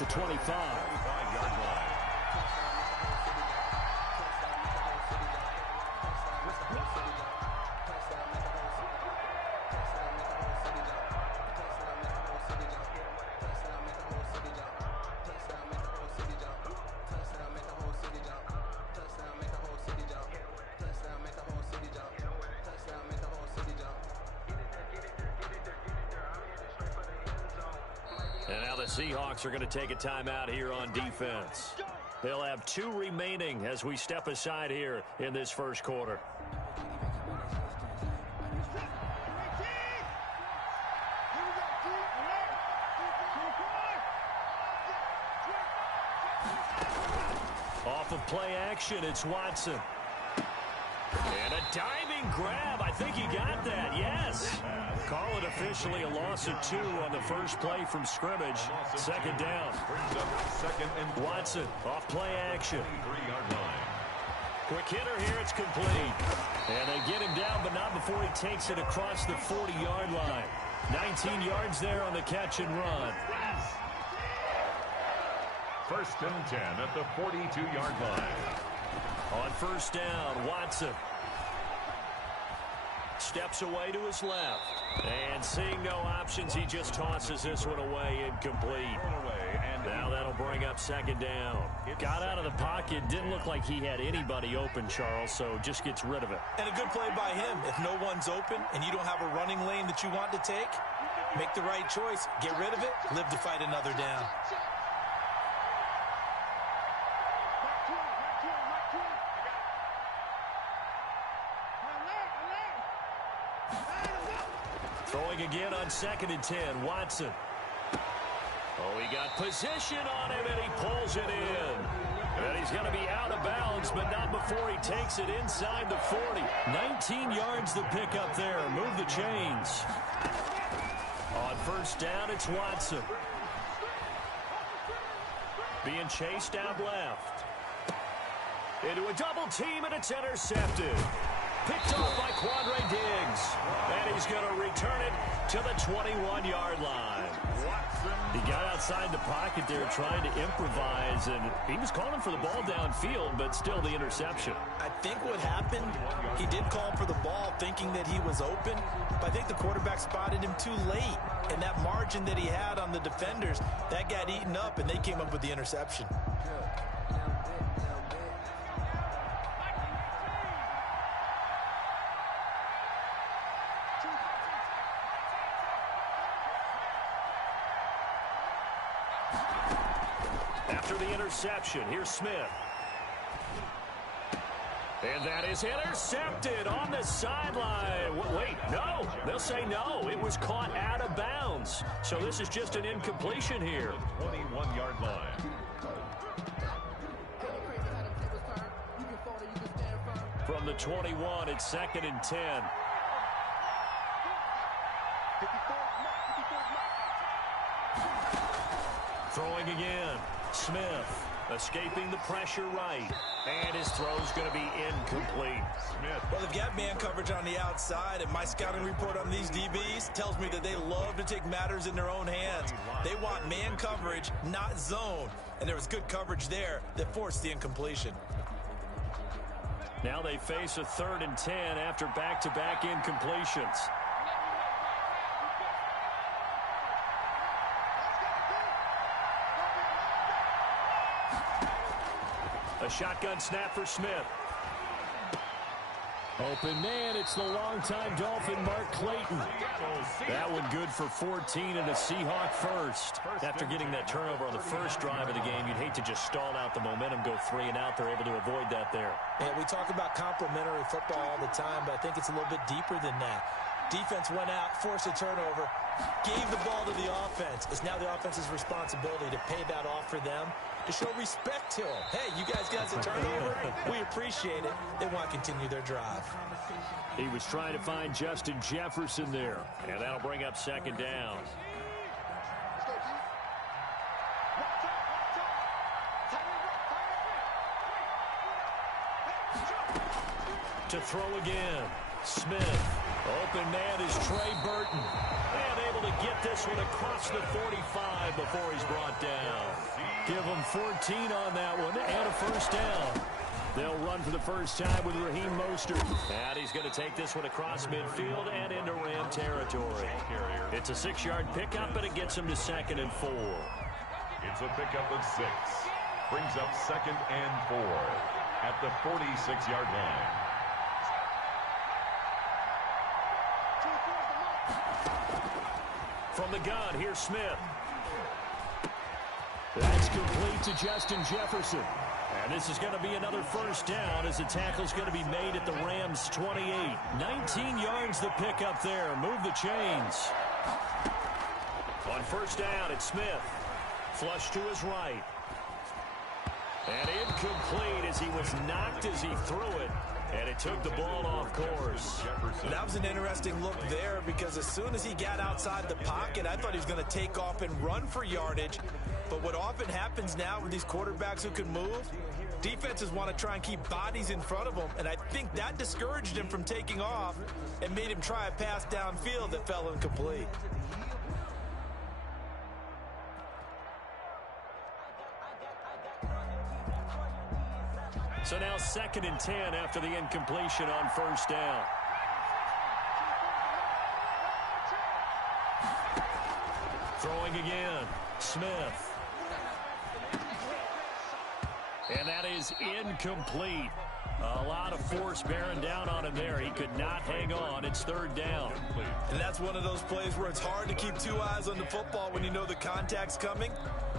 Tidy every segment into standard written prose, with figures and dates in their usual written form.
at the 25. 25-yard line. And now the Seahawks are going to take a timeout here on defense. They'll have 2 remaining as we step aside here in this first quarter. Off of play action, it's Watson. And a diving grab. I think he got that, yes. Call it officially a loss of 2 on the first play from scrimmage. Second down. Watson off play action. Quick hitter here, it's complete. And they get him down, but not before he takes it across the 40-yard line. 19 yards there on the catch and run. First and 10 at the 42-yard line. On first down, Watson steps away to his left. And seeing no options, he just tosses this one away, incomplete. Now that'll bring up second down. Got out of the pocket, didn't look like he had anybody open, Charles, so just gets rid of it. And a good play by him. If no one's open and you don't have a running lane that you want to take, make the right choice. Get rid of it, live to fight another down. Throwing again on second and 10, Watson. Oh, he got position on him, and he pulls it in. And he's going to be out of bounds, but not before he takes it inside the 40. 19 yards the pickup there. Move the chains. On first down, it's Watson. Being chased out left. Into a double team, and it's intercepted. Picked off by Quandre Diggs. And he's going to return it to the 21-yard line. He got outside the pocket there trying to improvise, and he was calling for the ball downfield, but still the interception. I think what happened, he did call for the ball thinking that he was open, but I think the quarterback spotted him too late. And that margin that he had on the defenders, that got eaten up, and they came up with the interception. Interception. Here's Smith. And that is intercepted on the sideline. Wait, no. They'll say no. It was caught out of bounds. So this is just an incompletion here. 21-yard line. From the 21, it's second and 10. Throwing again. Smith escaping the pressure right. And his throw's going to be incomplete. Smith. Well, they've got man coverage on the outside, and my scouting report on these DBs tells me that they love to take matters in their own hands. They want man coverage, not zone. And there was good coverage there that forced the incompletion. Now they face a 3rd and 10 after back-to-back incompletions. A shotgun snap for Smith. Open man, it's the longtime Dolphin, Mark Clayton. That one good for 14 and a Seahawk first. After getting that turnover on the first drive of the game, you'd hate to just stall out the momentum, go 3 and out. They're able to avoid that there. Yeah, we talk about complementary football all the time, but I think it's a little bit deeper than that. Defense went out, forced a turnover, gave the ball to the offense. It's now the offense's responsibility to pay that off for them, to show respect to them. Hey, you guys got the turnover. We appreciate it. They want to continue their drive. He was trying to find Justin Jefferson there, and that'll bring up second down. To throw again, Smith. Open man is Trey Burton. And able to get this one across the 45 before he's brought down. Give them 14 on that one and a first down. They'll run for the first time with Raheem Mostert. And he's going to take this one across midfield and into Ram territory. It's a 6-yard pickup, and it gets him to 2nd and 4. It's a pickup of 6. Brings up 2nd and 4 at the 46-yard line. From the gun, here's Smith. That's complete to Justin Jefferson. And this is going to be another first down as the tackle's going to be made at the Rams' 28. 19 yards the pickup there. Move the chains. On first down, it's Smith. Flush to his right. And incomplete as he was knocked as he threw it. And it took the ball off course. That was an interesting look there because as soon as he got outside the pocket, I thought he was going to take off and run for yardage. But what often happens now with these quarterbacks who can move, defenses want to try and keep bodies in front of them. And I think that discouraged him from taking off and made him try a pass downfield that fell incomplete. So now 2nd and 10 after the incompletion on first down. Throwing again, Smith. And that is incomplete. A lot of force bearing down on him there. He could not hang on. It's 3rd down. And that's one of those plays where it's hard to keep 2 eyes on the football when you know the contact's coming,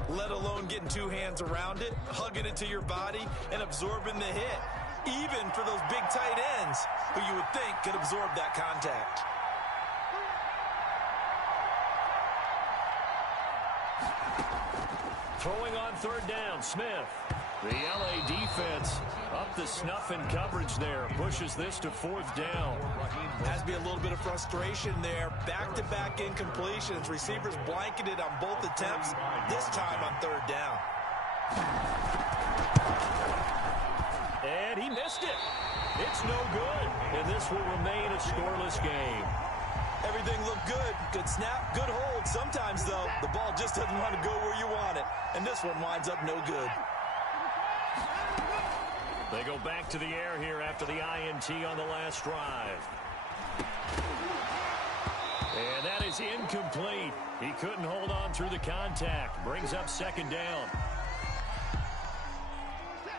let alone getting 2 hands around it, hugging it to your body, and absorbing the hit, even for those big tight ends who you would think could absorb that contact. Throwing on 3rd down, Smith. The LA defense up the snuff in coverage there. Pushes this to 4th down. Has to be a little bit of frustration there. Back-to-back incompletions. Receivers blanketed on both attempts, this time on 3rd down. And he missed it. It's no good. And this will remain a scoreless game. Everything looked good. Good snap, good hold. Sometimes, though, the ball just doesn't want to go where you want it. And this one winds up no good. They go back to the air here after the INT on the last drive. And that is incomplete. He couldn't hold on through the contact. Brings up 2nd down.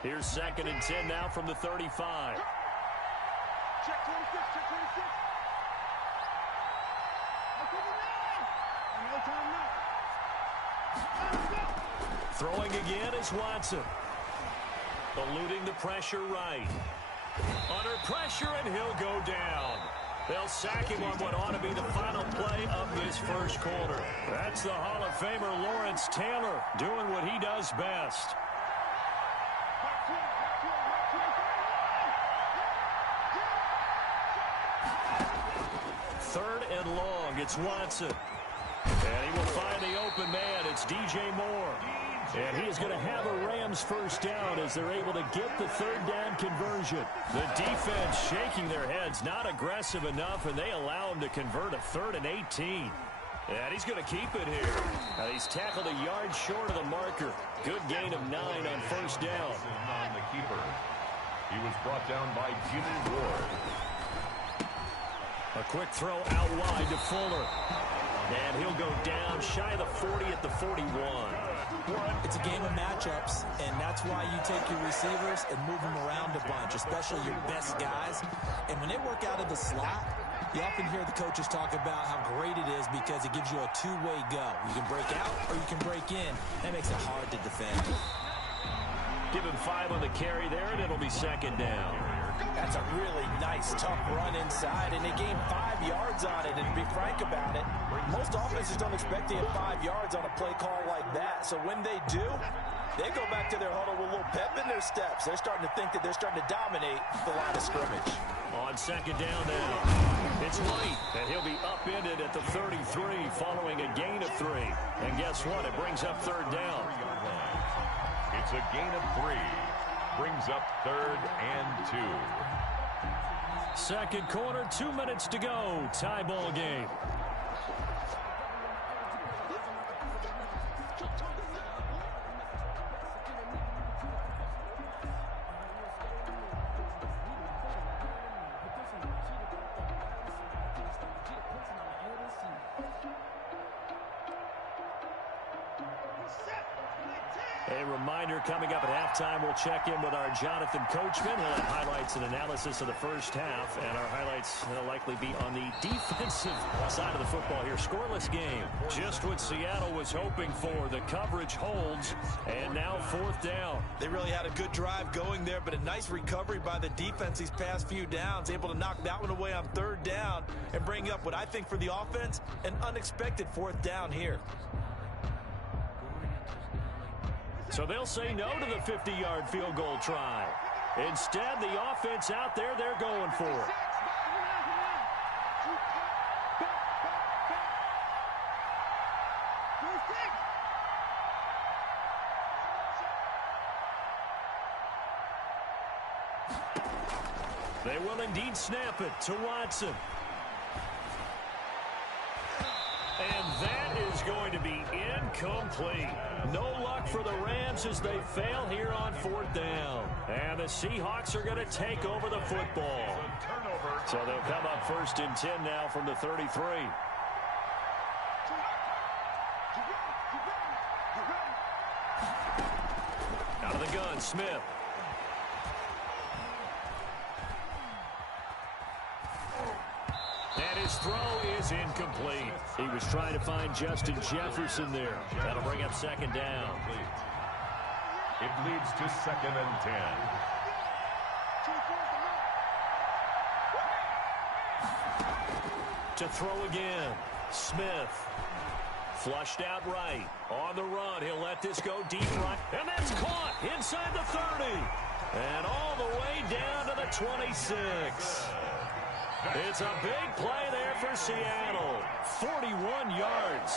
Here's 2nd and 10 now from the 35. Check 26, check 26. Throwing again is Watson. Eluding the pressure right. Under pressure, and he'll go down. They'll sack him on what ought to be the final play of this first quarter. That's the Hall of Famer Lawrence Taylor doing what he does best. 3rd and long, it's Watson. And he will find the open man. It's DJ Moore. And he is going to have a Rams first down as they're able to get the 3rd down conversion. The defense shaking their heads, not aggressive enough, and they allow him to convert a 3rd and 18. And he's going to keep it here. He's tackled a yard short of the marker. Good gain of 9 on first down. On the keeper. He was brought down by Jimmy Ward. A quick throw out wide to Fuller. And he'll go down shy of the 40 at the 41. It's a game of matchups, and that's why you take your receivers and move them around a bunch, especially your best guys. And when they work out of the slot, you often hear the coaches talk about how great it is because it gives you a 2-way go. You can break out or you can break in. That makes it hard to defend. Give him 5 on the carry there, and it'll be 2nd down. That's a really nice, tough run inside, and they gained 5 yards on it. And to be frank about it, most offenses don't expect to get 5 yards on a play call like that. So when they do, they go back to their huddle with a little pep in their steps. They're starting to think that they're starting to dominate the line of scrimmage. On 2nd down now, it's White, and he'll be upended at the 33 following a gain of 3. And guess what? It brings up 3rd down. It's a gain of 3. Brings up 3rd and 2. Second quarter, 2 minutes to go. Tie ball game. A reminder, coming up at halftime, we'll check in with our Jonathan Coachman. He'll have highlights and analysis of the first half, and our highlights will likely be on the defensive side of the football here. Scoreless game. Just what Seattle was hoping for. The coverage holds, and now fourth down. They really had a good drive going there, but a nice recovery by the defense these past few downs, able to knock that one away on third down and bring up what I think for the offense, an unexpected fourth down here. So they'll say no to the 50-yard field goal try. Instead, the offense out there, they're going for it. They will indeed snap it to Watson. And that is going to be incomplete. No luck for the Rams as they fail here on fourth down. And the Seahawks are going to take over the football. So they'll come up first and 10 now from the 33. Out of the gun, Smith. And his throw is incomplete. He was trying to find Justin Jefferson there. That'll bring up second down. It leads to second and 10. To throw again, Smith. Flushed out right. On the run, he'll let this go deep right. And that's caught inside the 30. And all the way down to the 26. It's a big play there for Seattle. 41 yards.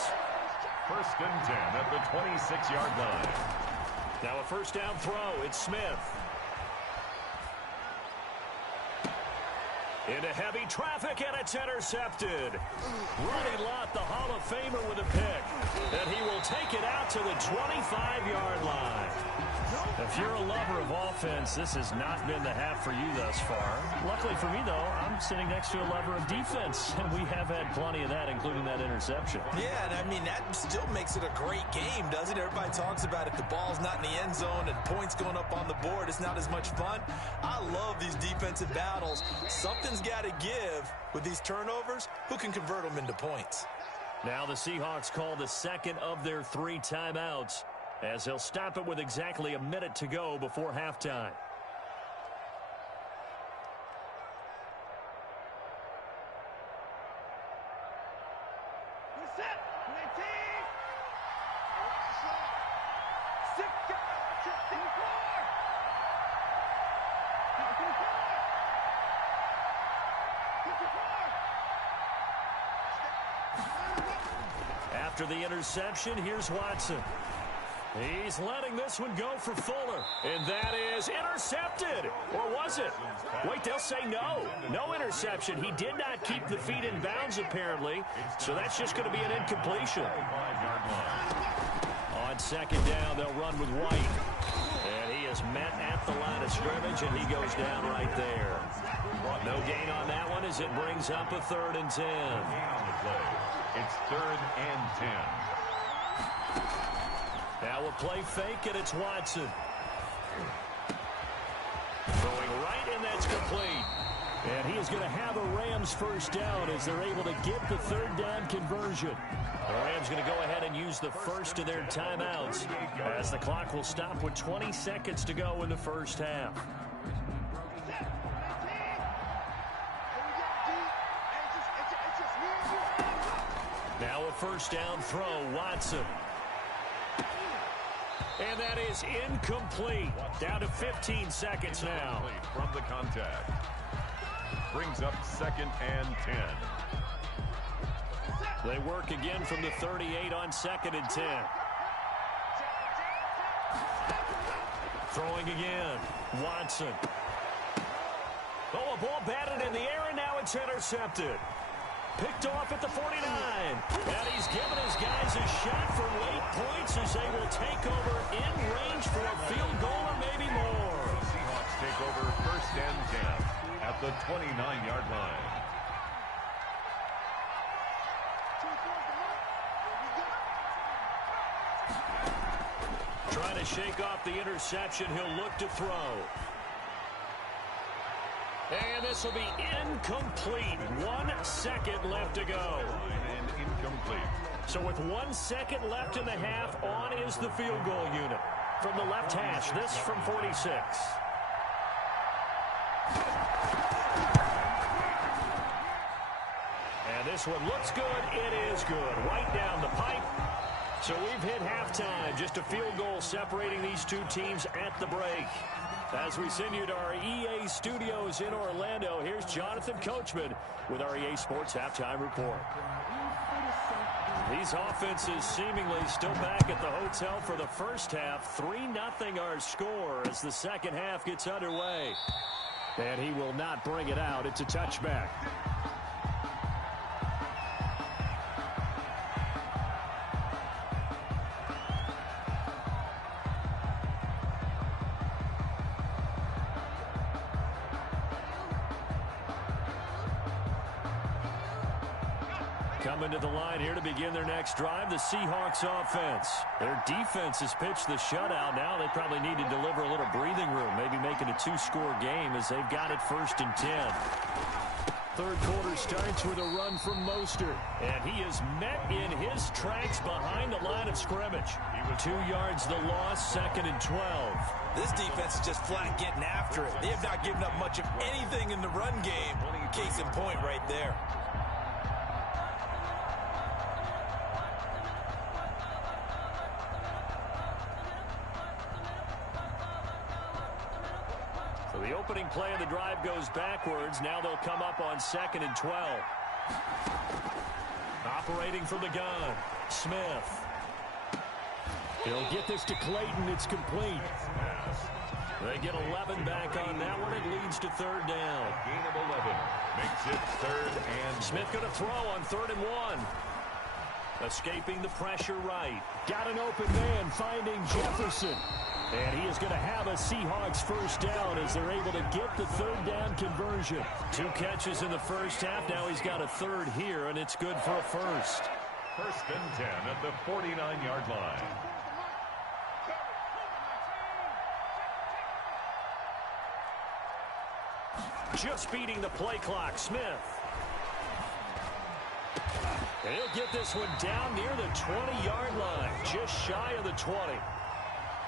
First and 10 at the 26-yard line. Now a first down throw. It's Smith. Into heavy traffic, and it's intercepted. Ronnie Lott, the Hall of Famer, with a pick. And he will take it out to the 25-yard line. If you're a lover of offense, this has not been the half for you thus far. Luckily for me, though, I'm sitting next to a lover of defense, and we have had plenty of that, including that interception. Yeah, and I mean, that still makes it a great game, doesn't it? Everybody talks about it. The ball's not in the end zone and points going up on the board. It's not as much fun. I love these defensive battles. Something's got to give with these turnovers. Who can convert them into points? Now the Seahawks call the second of their 3 timeouts, as they'll stop it with exactly a minute to go before halftime. After the interception, here's Watson. He's letting this one go for Fuller. And that is intercepted. Or was it? Wait, they'll say no. No interception. He did not keep the feet in bounds, apparently. So that's just going to be an incompletion. On second down, they'll run with White. And he is met at the line of scrimmage, and he goes down right there. No gain on that one as it brings up a 3rd and 10. It's 3rd and 10. Now a play fake, and it's Watson. Throwing right, and that's complete. And he is going to have a Rams first down as they're able to get the 3rd down conversion. The Rams going to go ahead and use the first of their timeouts as the clock will stop with 20 seconds to go in the first half. Now a first down throw, Watson. And that is incomplete. Down to 15 seconds now. From the contact. Brings up 2nd and 10. They work again from the 38 on 2nd and 10. Throwing again. Watson. Oh, a ball batted in the air, and now it's intercepted. Picked off at the 49. And he's given his guys a shot for late points as they will take over in range for a field goal or maybe more. The Seahawks take over 1st and 10 at the 29-yard line. Trying to shake off the interception. He'll look to throw. And this will be incomplete. 1 second left to go. And incomplete. So with 1 second left in the half, on is the field goal unit. From the left hash, this from 46. And this one looks good. It is good. Right down the pipe. So we've hit halftime. Just a field goal separating these two teams at the break. As we send you to our EA studios in Orlando, here's Jonathan Coachman with our EA Sports Halftime Report. These offenses seemingly still back at the hotel for the first half. 3-0 our score as the second half gets underway. And he will not bring it out. It's a touchback. Coming to the line here to begin their next drive, the Seahawks offense. Their defense has pitched the shutout. Now they probably need to deliver a little breathing room, maybe make it a 2-score game as they've got it 1st and 10. Third quarter starts with a run from Mostert, and he is met in his tracks behind the line of scrimmage. 2 yards the loss, 2nd and 12. This defense is just flat getting after it. They have not given up much of anything in the run game. Case in point right there. So the opening play of the drive goes backwards. Now they'll come up on 2nd and 12. Operating from the gun, Smith. He'll get this to Clayton. It's complete. They get 11 back on that one. It leads to 3rd down. Gain of 11 makes it 3rd and Smith going to throw on 3rd and 1. Escaping the pressure right. Got an open man finding Jefferson. And he is going to have a Seahawks first down as they're able to get the 3rd down conversion. 2 catches in the first half. Now he's got a 3rd here, and it's good for a first. 1st and 10 at the 49-yard line. Just beating the play clock, Smith. And he'll get this one down near the 20-yard line, just shy of the 20.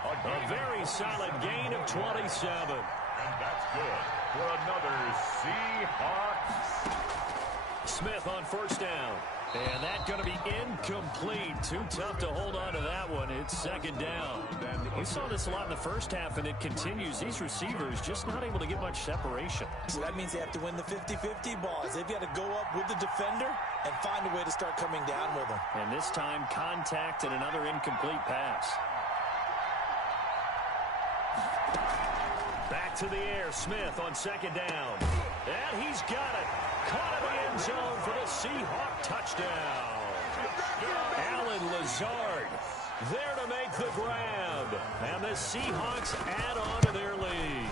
A very solid gain of 27. And that's good for another Seahawks. Smith on 1st down. And that's going to be incomplete. Too tough to hold on to that one. It's 2nd down. We saw this a lot in the first half, and it continues. These receivers just not able to get much separation. So that means they have to win the 50-50 balls. They've got to go up with the defender and find a way to start coming down with them. And this time, contact and another incomplete pass. Back to the air, Smith on 2nd down. And he's got it. Caught in the end zone for the Seahawk touchdown. Alan Lazard there to make the grab. And the Seahawks add on to their lead.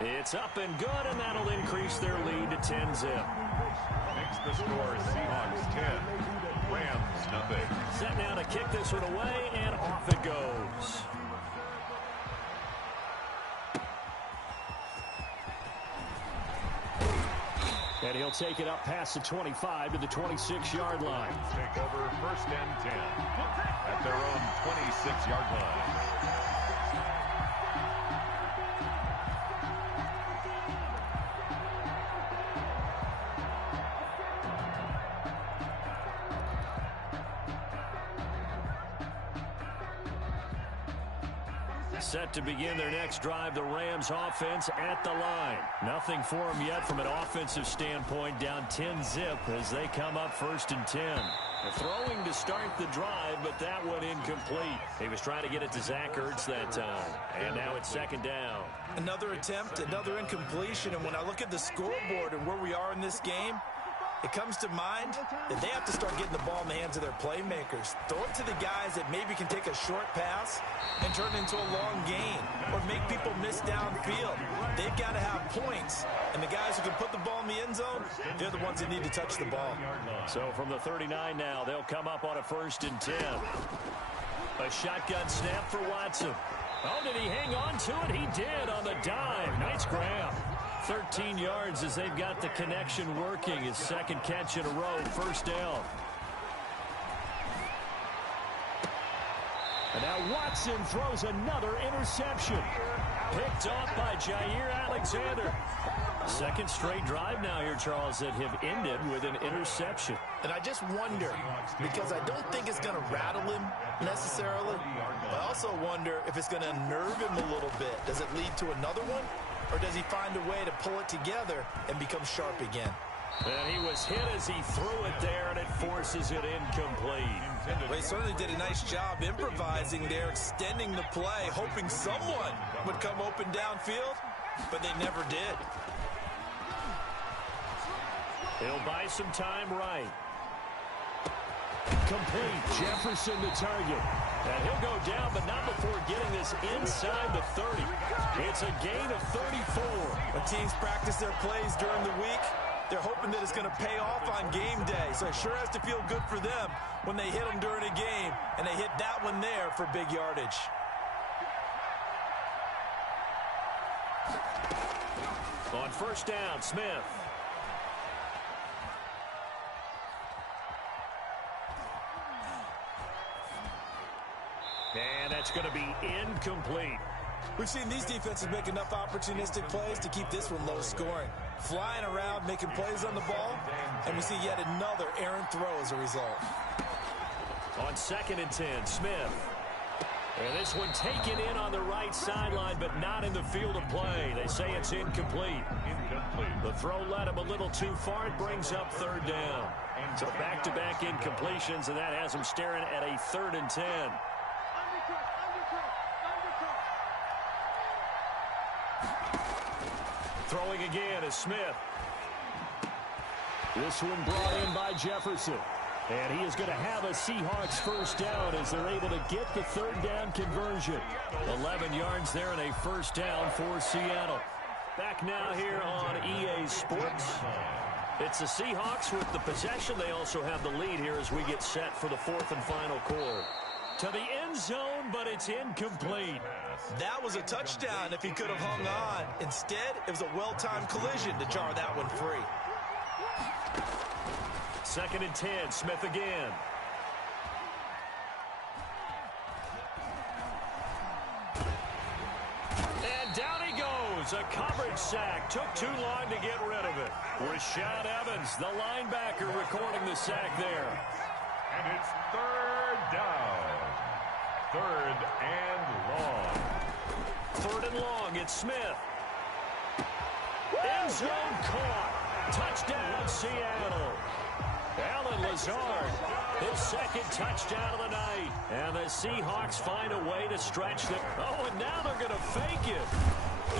It's up and good, and that'll increase their lead to 10-zip. Makes the score Seahawks 10, Rams nothing. Set now to kick this one away, and off it goes. And he'll take it up past the 25 to the 26-yard line. Take over 1st and 10 at their own 26-yard line. Set to begin their next drive, the Rams offense at the line. Nothing for them yet from an offensive standpoint, down 10-zip as they come up 1st and 10. They're throwing to start the drive, but that one incomplete. He was trying to get it to Zach Ertz that time, and now it's 2nd down. Another attempt, another incompletion, and when I look at the scoreboard and where we are in this game, it comes to mind that they have to start getting the ball in the hands of their playmakers. Throw it to the guys that maybe can take a short pass and turn it into a long gain or make people miss downfield. They've got to have points, and the guys who can put the ball in the end zone, they're the ones that need to touch the ball. So from the 39 now, they'll come up on a 1st and 10. A shotgun snap for Watson. Oh, did he hang on to it? He did on the dive. Nice grab. 13 yards as they've got the connection working. His second catch in a row, first down. And now Watson throws another interception. Picked off by Jair Alexander. Second straight drive now here, Charles, that have ended with an interception. And I just wonder, because I don't think it's going to rattle him necessarily, but I also wonder if it's going to unnerve him a little bit. Does it lead to another one, or does he find a way to pull it together and become sharp again? And he was hit as he threw it there, and it forces it incomplete. Well, he certainly did a nice job improvising there, extending the play, hoping someone would come open downfield, but they never did. He'll buy some time right. Complete. Jefferson the target. And he'll go down, but not before getting this inside the 30. It's a gain of 34. When teams practice their plays during the week, they're hoping that it's going to pay off on game day. So it sure has to feel good for them when they hit them during a game, and they hit that one there for big yardage. On first down, Smith. And that's going to be incomplete. We've seen these defenses make enough opportunistic plays to keep this one low scoring. Flying around, making plays on the ball, and we see yet another errant throw as a result. On 2nd and 10, Smith. And this one taken in on the right sideline, but not in the field of play. They say it's incomplete. The throw led him a little too far. It brings up 3rd down. So back-to-back incompletions, and that has him staring at a 3rd and 10. Throwing again is Smith. This one brought in by Jefferson. And he is going to have a Seahawks first down as they're able to get the 3rd down conversion. 11 yards there and a first down for Seattle. Back now here on EA Sports. It's the Seahawks with the possession. They also have the lead here as we get set for the 4th and final quarter. To the end zone, but it's incomplete. That was a touchdown if he could have hung on. Instead, it was a well-timed collision to jar that one free. 2nd and 10, Smith again. And down he goes. A coverage sack. Took too long to get rid of it. Rashad Evans, the linebacker, recording the sack there. And it's 3rd down. 3rd and long. 3rd and long, it's Smith. End zone caught. Touchdown, Seattle. Alan Lazard, his 2nd touchdown of the night. And the Seahawks find a way to stretch them. Oh, and now they're going to fake it.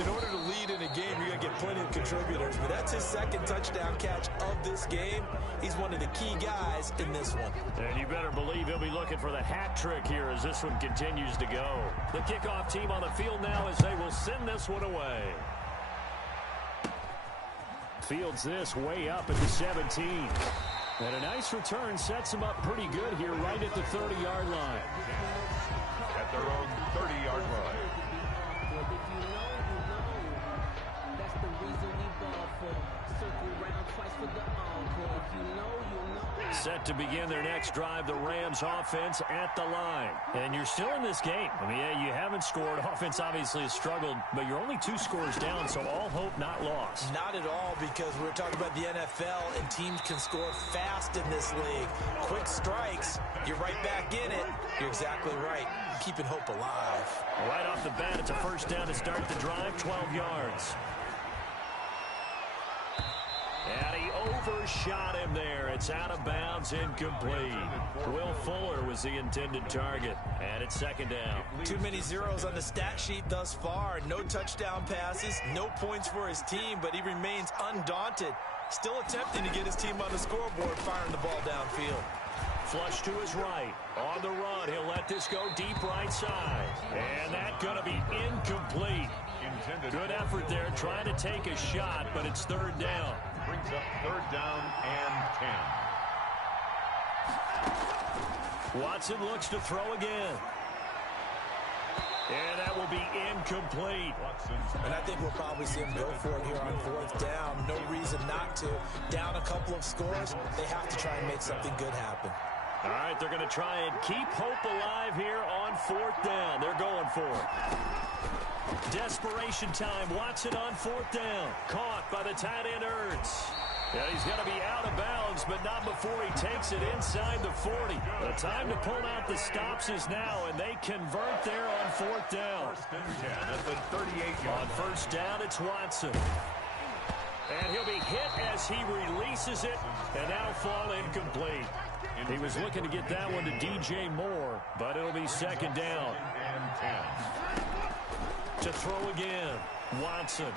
In order to lead in a game, you're going to get plenty of contributors. But that's his 2nd touchdown catch of this game. He's one of the key guys in this one. And you better believe he'll be looking for the hat trick here as this one continues to go. The kickoff team on the field now as they will send this one away. Fields this way up at the 17. And a nice return sets him up pretty good here right at the 30-yard line. At their own 30-yard line. Set to begin their next drive, the Rams offense at the line. And you're still in this game. I mean, yeah, you haven't scored. Offense obviously has struggled, but you're only 2 scores down, so all hope not lost. Not at all, because we're talking about the NFL, and teams can score fast in this league. Quick strikes, you're right back in it. You're exactly right. Keeping hope alive. Right off the bat, it's a first down to start the drive, 12 yards. And he overshot him there. It's out of bounds, incomplete. Will Fuller was the intended target. And it's 2nd down. Too many zeros on the stat sheet thus far. No touchdown passes, no points for his team, but he remains undaunted. Still attempting to get his team on the scoreboard, firing the ball downfield. Flush to his right. On the run, he'll let this go deep right side. And that's going to be incomplete. Good effort there, trying to take a shot, but it's 3rd down. Brings up 3rd down and 10. Watson looks to throw again. And that will be incomplete. And I think we'll probably see him go for it here on fourth down. No reason not to. Down a couple of scores, they have to try and make something good happen. All right, they're going to try and keep hope alive here on fourth down. They're going for it. Desperation time. Watson on fourth down. Caught by the tight end, Ertz. Yeah, he's going to be out of bounds, but not before he takes it inside the 40. The time to pull out the stops is now, and they convert there on fourth down. First and 10 at the 38-yard. On first down, it's Watson. And he'll be hit as he releases it, and now fall incomplete. He was looking to get that one to DJ Moore, but it'll be second down. And 10. To throw again, Watson.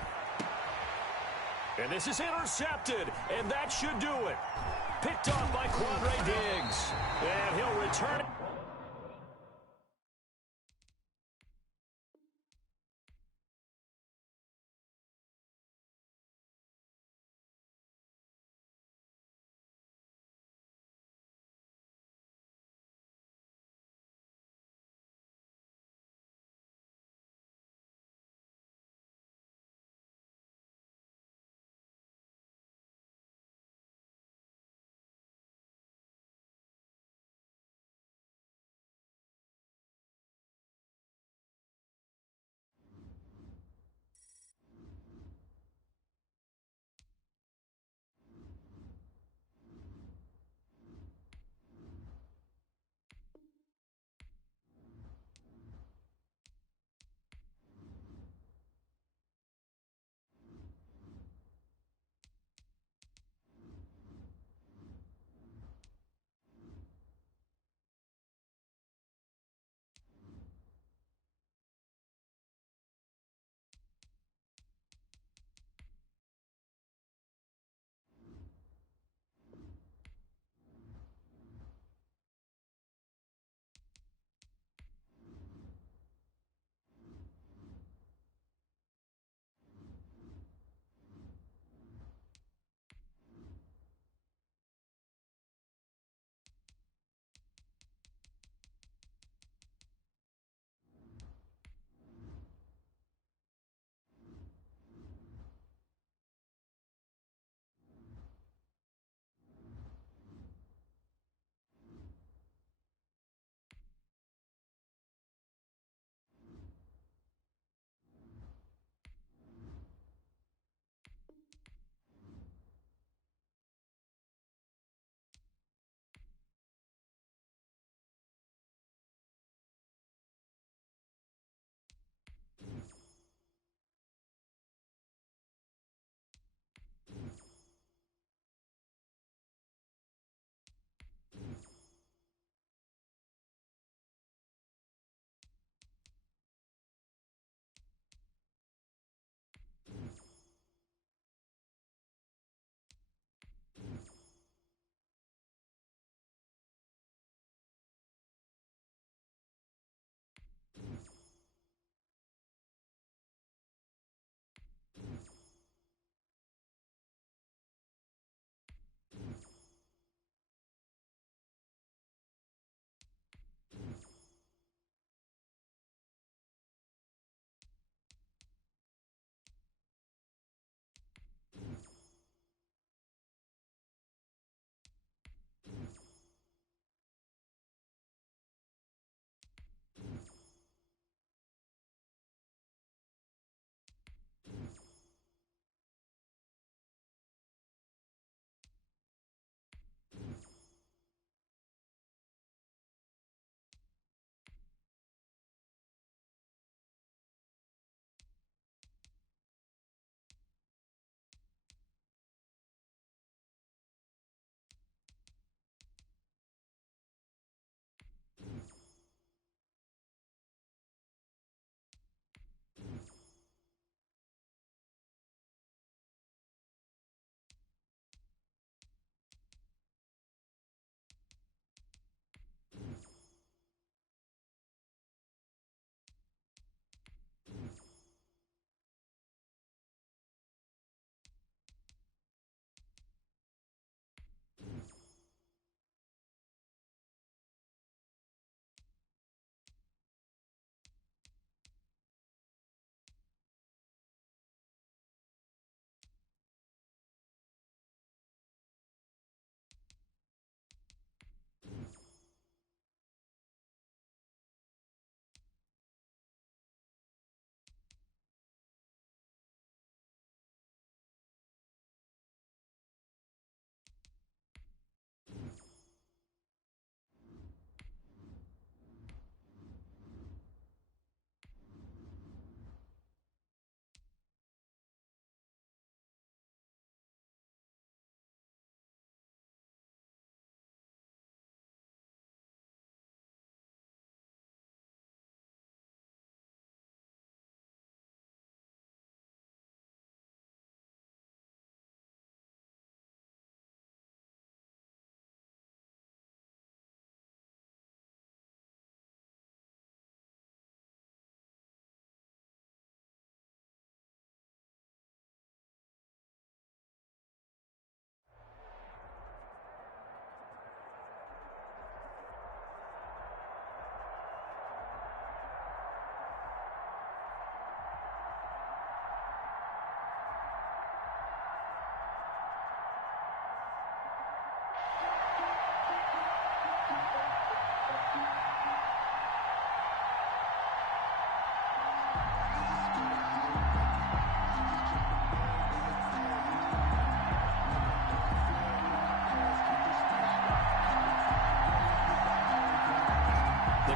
And this is intercepted, and that should do it. Picked off by Quandre Diggs. And he'll return it.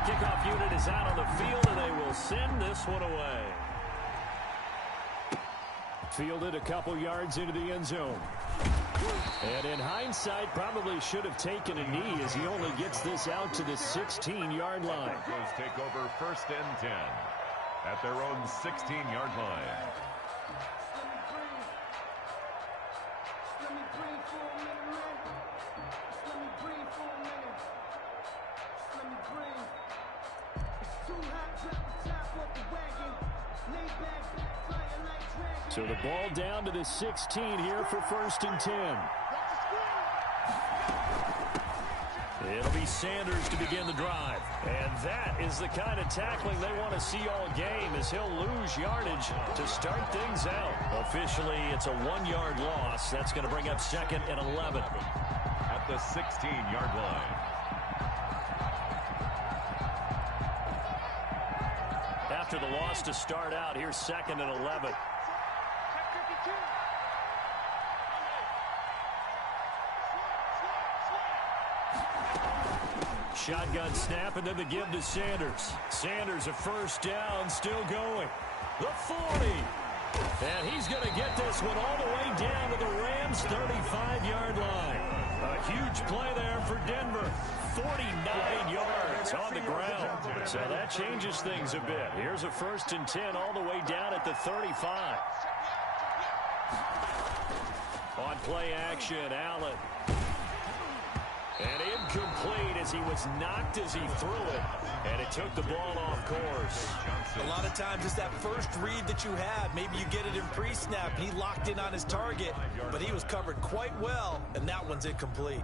kickoff unit is out on the field, and they will send this one away. Fielded a couple yards into the end zone. And in hindsight, probably should have taken a knee as he only gets this out to the 16-yard line. Broncos take over 1st and 10 at their own 16-yard line. So the ball down to the 16 here for 1st and 10. It'll be Sanders to begin the drive. And that is the kind of tackling they want to see all game, as he'll lose yardage to start things out. Officially, it's a 1-yard loss. That's going to bring up 2nd and 11. At the 16-yard line. After the loss to start out, here's 2nd and 11. Shotgun snap, and then the give to Sanders. Sanders, a 1st down, still going. The 40. And he's going to get this one all the way down to the Rams' 35-yard line. A huge play there for Denver. 49 yards on the ground. So that changes things a bit. Here's a 1st and 10 all the way down at the 35. On play action, Allen. And incomplete as he was knocked as he threw it. And it took the ball off course. A lot of times it's that first read that you have. Maybe you get it in pre-snap. He locked in on his target, but he was covered quite well, and that one's incomplete.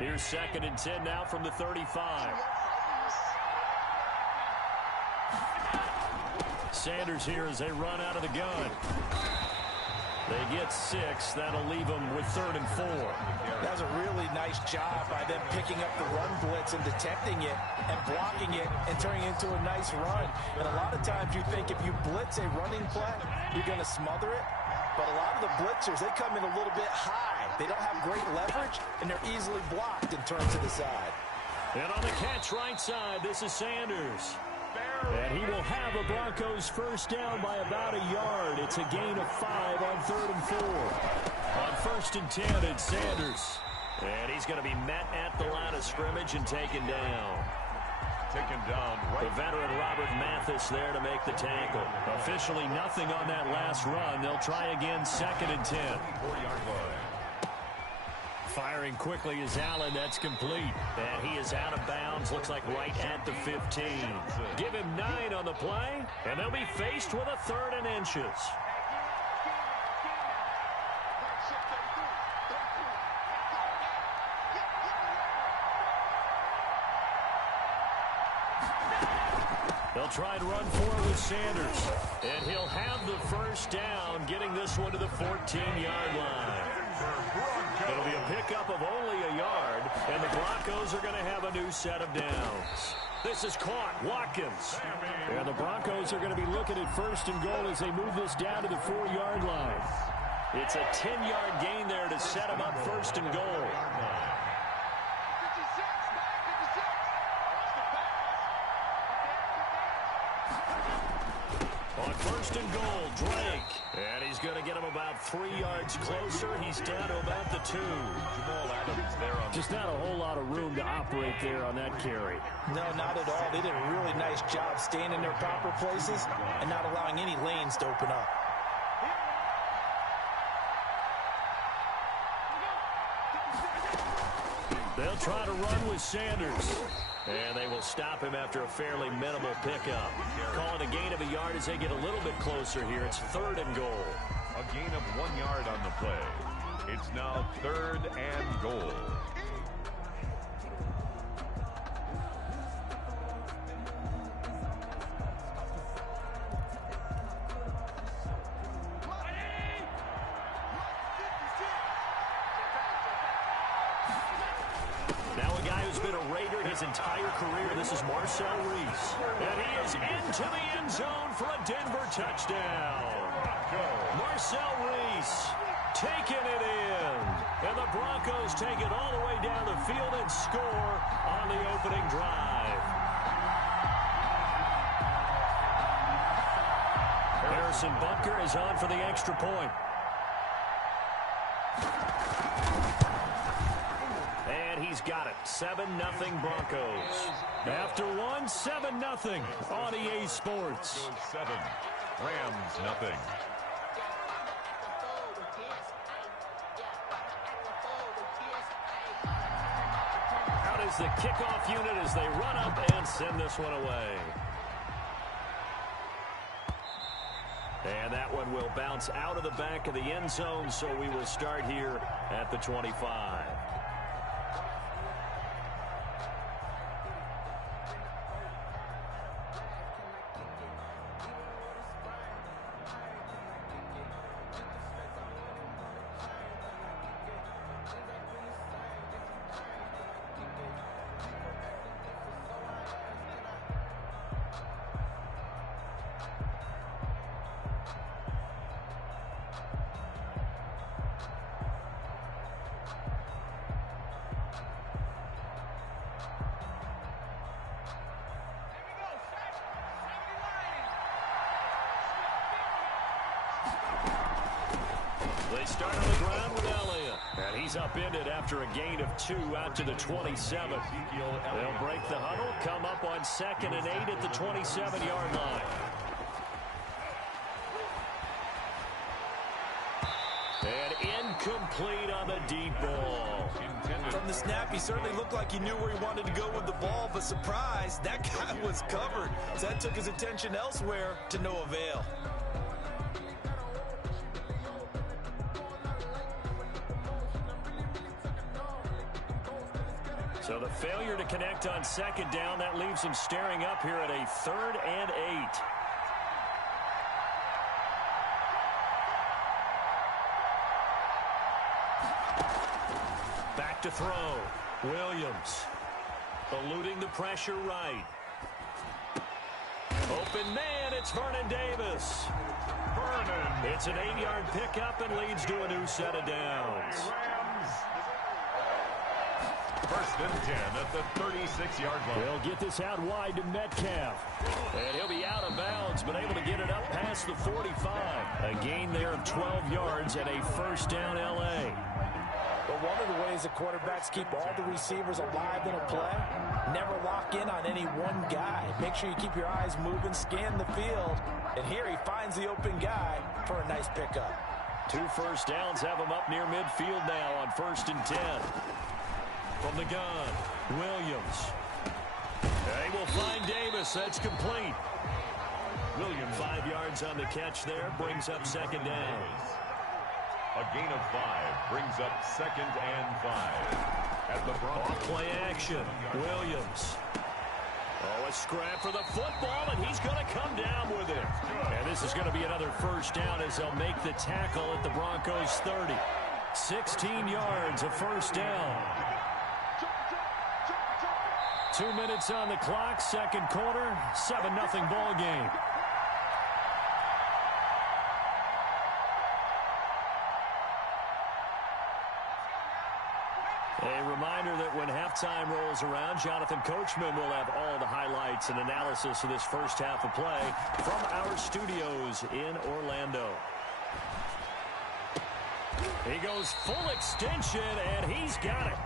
Here's 2nd and 10 now from the 35. Sanders here as they run out of the gun. They get 6. That'll leave them with 3rd and 4. That was a really nice job by them picking up the run blitz and detecting it and blocking it and turning it into a nice run. And a lot of times you think if you blitz a running play, you're going to smother it. But a lot of the blitzers, they come in a little bit high. They don't have great leverage, and they're easily blocked and turned to the side. And on the catch right side, this is Sanders. And he will have a Broncos 1st down by about a yard. It's a gain of 5 on 3rd and 4. On 1st and 10, it's Sanders. And he's going to be met at the line of scrimmage and taken down. Taken down right. The veteran Robert Mathis there to make the tackle. Officially nothing on that last run. They'll try again 2nd and 10. 4-yard line. Firing quickly is Allen. That's complete. And he is out of bounds. Looks like right at the 15. Give him 9 on the play, and they'll be faced with a 3rd and inches. They'll try and run for it with Sanders. And he'll have the 1st down, getting this one to the 14-yard line. It'll be a pickup of only a yard, and the Broncos are going to have a new set of downs. This is caught. Watkins. And the Broncos are going to be looking at 1st and goal as they move this down to the 4-yard line. It's a 10-yard gain there to set them up 1st and goal. On 1st and goal, Drake. And he's going to get him about 3 yards closer. He's down to about the 2. Jamal Adams there on Just not a whole lot of room to operate there on that carry. No, not at all. They did a really nice job staying in their proper places and not allowing any lanes to open up. They'll try to run with Sanders. And they will stop him after a fairly minimal pickup. Call it a gain of a yard as they get a little bit closer here. It's 3rd and goal. a gain of 1 yard on the play. It's now 3rd and goal. His entire career, this is Marcel Reese. And he is into the end zone for a Denver touchdown. Marcel Reese Taking it in. And the Broncos take it all the way down the field and score on the opening drive. Harrison Butker is on for the extra point. And he's got it. 7-0 Broncos. After one, 7-0 on EA Sports. 7, Rams nothing. Out is the kickoff unit as they run up and send this one away. And that one will bounce out of the back of the end zone, so we will start here at the 25. They start on the ground with Elliott. And he's upended after a gain of 2 out to the 27. They'll break the huddle, come up on 2nd and 8 at the 27-yard line. And incomplete on the deep ball. From the snap, he certainly looked like he knew where he wanted to go with the ball, but surprise, that guy was covered. So that took his attention elsewhere to no avail. So the failure to connect on 2nd down, that leaves him staring up here at a 3rd and 8. Back to throw. Williams eluding the pressure right. Open man, it's Vernon Davis. Vernon. It's an 8-yard pickup and leads to a new set of downs. First and 10 at the 36-yard line. They'll get this out wide to Metcalf. And he'll be out of bounds, but able to get it up past the 45. A gain there of 12 yards and a first down L.A. But one of the ways that quarterbacks keep all the receivers alive in a play, never lock in on any one guy. Make sure you keep your eyes moving, scan the field. And here he finds the open guy for a nice pickup. 2 first downs have him up near midfield now on 1st and 10. From the gun, Williams. They will find Davis. That's complete. Williams 5 yards on the catch there. Brings up 2nd down. A gain of 5 brings up 2nd and 5. At the Broncos. Off play action. Williams. Oh, a scrap for the football, and he's going to come down with it. And this is going to be another first down as they'll make the tackle at the Broncos 30. 16 yards, a first down. 2 minutes on the clock, 2nd quarter, 7-0 ball game. A reminder that when halftime rolls around, Jonathan Coachman will have all the highlights and analysis of this first half of play from our studios in Orlando. He goes full extension, and he's got it.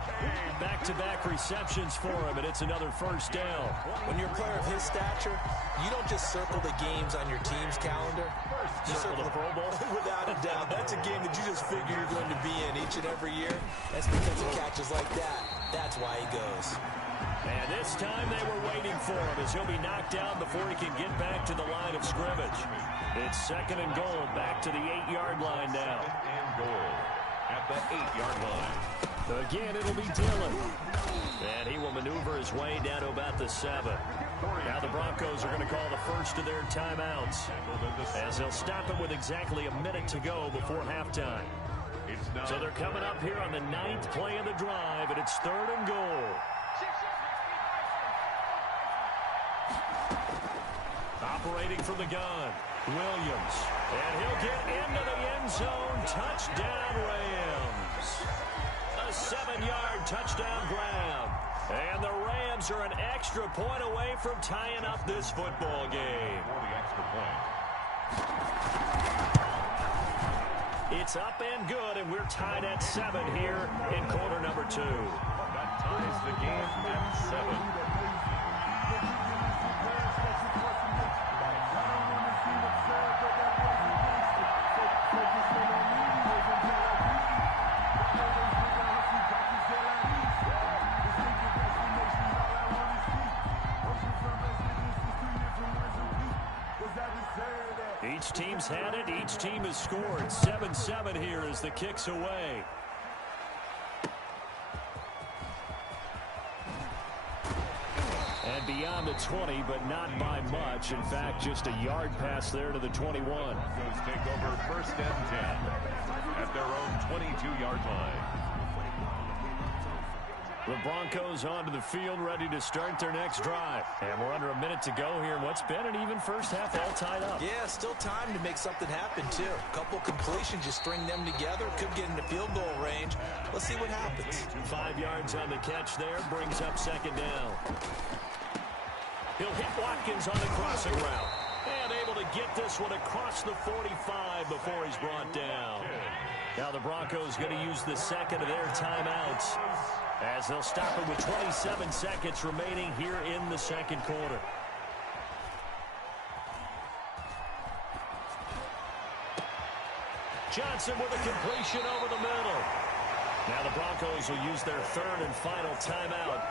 Back-to-back receptions for him, and it's another first down. When you're a player of his stature, you don't just circle the games on your team's calendar. You circle the Pro Bowl. Without a doubt. That's a game that you just figure you're going to be in each and every year. That's because of catches like that. That's why he goes. And this time they were waiting for him as he'll be knocked down before he can get back to the line of scrimmage. It's 2nd and goal, back to the 8-yard line now. 2nd and goal at the 8-yard line. Again, it'll be Dillon. And he will maneuver his way down to about the 7. Now the Broncos are going to call the first of their timeouts as they'll stop it with exactly a minute to go before halftime. So they're coming up here on the 9th play of the drive, and it's 3rd and goal. Operating from the gun. Williams. And he'll get into the end zone. Touchdown, Rams. A 7-yard touchdown grab. And the Rams are an extra point away from tying up this football game. For the extra point. It's up and good, and we're tied at 7 here in quarter number 2. That ties the game at 7. Each team's had it. Each team has scored. 7-7 here as the kick's away. And beyond the 20, but not by much. In fact, just a yard pass there to the 21. Broncos take over 1st and 10 at their own 22-yard line. The Broncos onto the field, ready to start their next drive. And we're under a minute to go here in what's been an even first half, all tied up. Yeah, still time to make something happen, too. A couple completions, just string them together. Could get into field goal range. Let's see what happens. 5 yards on the catch there, brings up 2nd down. He'll hit Watkins on the crossing route. And able to get this one across the 45 before he's brought down. Now the Broncos going to use the second of their timeouts, as they'll stop it with 27 seconds remaining here in the second quarter. Johnson with a completion over the middle. Now the Broncos will use their 3rd and final timeout,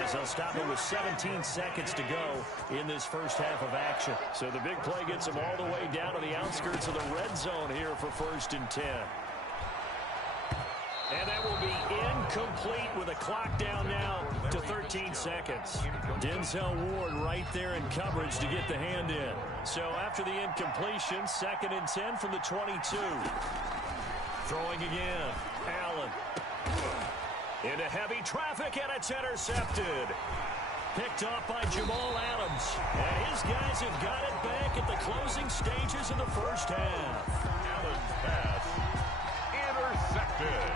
as they'll stop it with 17 seconds to go in this first half of action. So the big play gets them all the way down to the outskirts of the red zone here for 1st and 10. And that will be incomplete with a clock down now to 13 seconds. Denzel Ward right there in coverage to get the hand in. So after the incompletion, 2nd and 10 from the 22. Throwing again. Allen. Into heavy traffic, and it's intercepted. Picked off by Jamal Adams. And his guys have got it back at the closing stages of the first half. Allen's pass intercepted.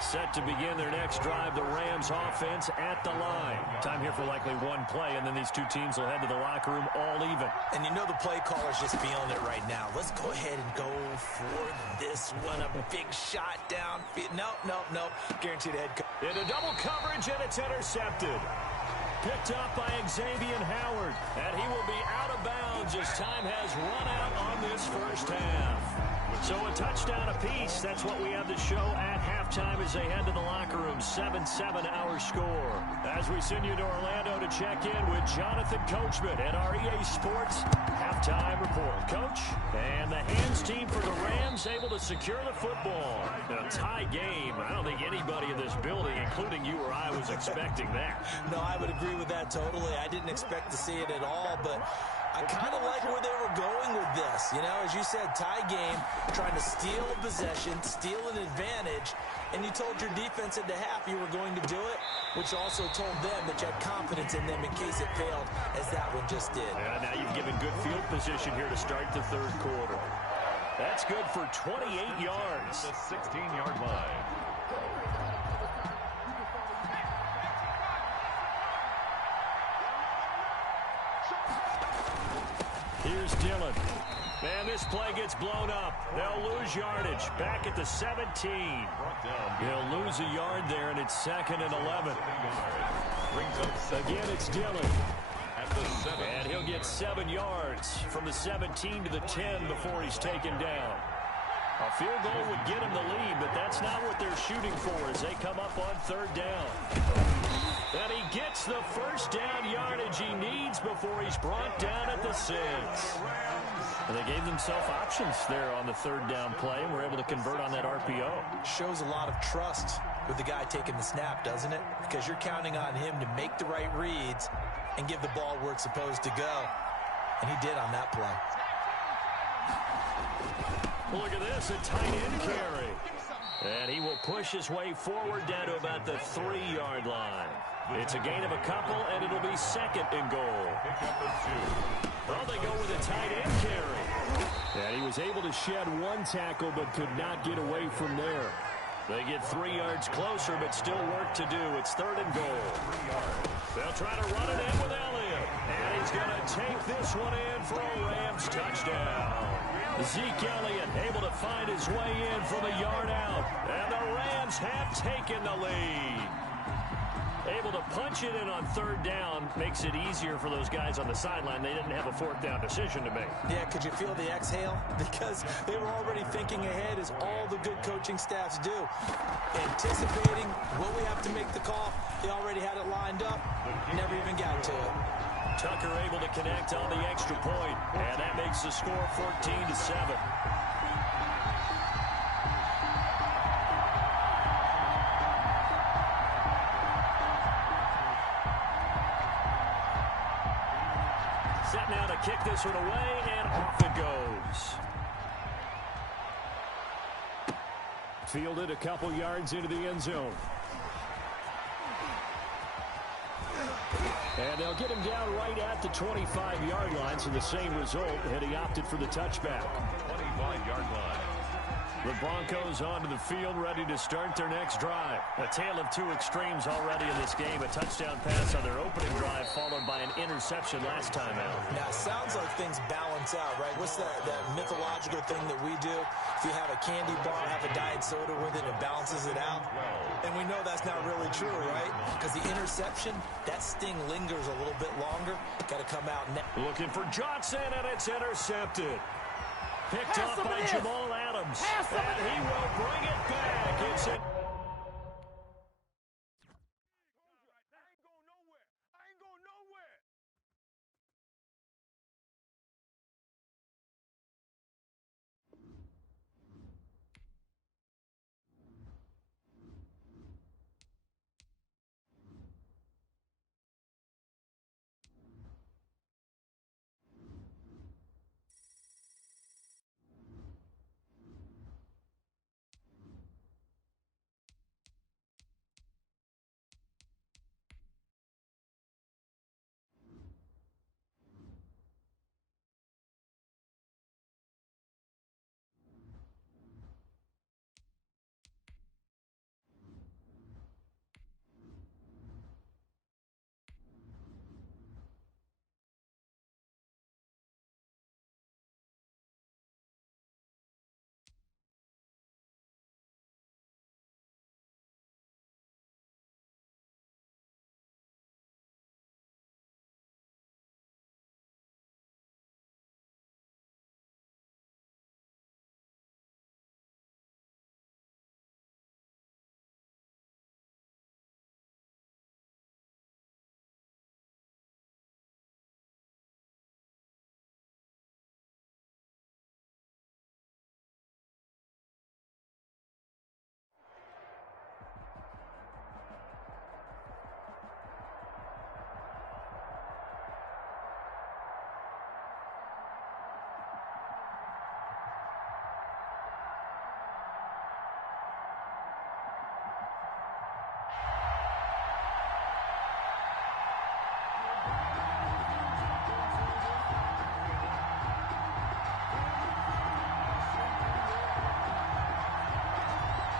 Set to begin their next drive, the Rams offense at the line. Time here for likely one play, and then these two teams will head to the locker room all even. And you know the play caller's just feeling it right now. Let's go ahead and go for this one. A big shot down. No. Guaranteed head coach. Into double coverage, and it's intercepted. Picked up by Xavier Howard, and he will be out of bounds as time has run out on this first half. So a touchdown apiece. That's what we have to show at halftime as they head to the locker room. 7-7 our score. As we send you to Orlando to check in with Jonathan Coachman at our EA Sports halftime report. Coach, and the hands team for the Rams able to secure the football. A tie game. I don't think anybody in this building, including you or I, was expecting that. No, I would agree with that totally. I didn't expect to see it at all, but I kind of like where they were going with this. You know, as you said, tie game, trying to steal a possession, steal an advantage, and you told your defense at the half you were going to do it, which also told them that you had confidence in them in case it failed, as that one just did. Yeah, now you've given good field position here to start the third quarter. That's good for 28 yards. The 16-yard line. Here's Dillon. And this play gets blown up. They'll lose yardage. Back at the 17. He'll lose a yard there, and it's 2nd and 11. Again, it's Dillon. At the 7. And he'll get 7 yards from the 17 to the 10 before he's taken down. A field goal would get him the lead, but that's not what they're shooting for as they come up on 3rd down. And he gets the first down yardage he needs before he's brought down at the 6. And they gave themselves options there on the 3rd down play and were able to convert on that RPO. Shows a lot of trust with the guy taking the snap, doesn't it? Because you're counting on him to make the right reads and give the ball where it's supposed to go. And he did on that play. Look at this, a tight end carry. And he will push his way forward down to about the 3-yard line. It's a gain of a couple, and it'll be 2nd and goal. Pick up a 2. Oh, they go with a tight end carry. And he was able to shed one tackle but could not get away from there. They get 3 yards closer, but still work to do. It's 3rd and goal. They'll try to run it in with Elliott. And he's going to take this one in for a Rams touchdown. Zeke Elliott able to find his way in from a yard out. And the Rams have taken the lead. Able to punch it in on 3rd down makes it easier for those guys on the sideline. They didn't have a 4th down decision to make. Yeah, could you feel the exhale? Because they were already thinking ahead, as all the good coaching staffs do. Anticipating, will we have to make the call? They already had it lined up. Never even got to it. Tucker able to connect on the extra point, and that makes the score 14-7. Set now to kick this one away, and off it goes. Fielded a couple yards into the end zone. And they'll get him down right at the 25-yard line, so the same result, and he opted for the touchback. 25-yard line. The Broncos onto the field, ready to start their next drive. A tale of 2 extremes already in this game. A touchdown pass on their opening drive, followed by an interception last time out. Now, it sounds like things balance out, right? What's that mythological thing that we do? If you have a candy bar, have a diet soda with it, it balances it out. And we know that's not really true, right? Because the interception, that sting lingers a little bit longer. Got to come out next. Looking for Johnson, and it's intercepted. Picked up by Jamal Adams. And he will bring it back. It's it.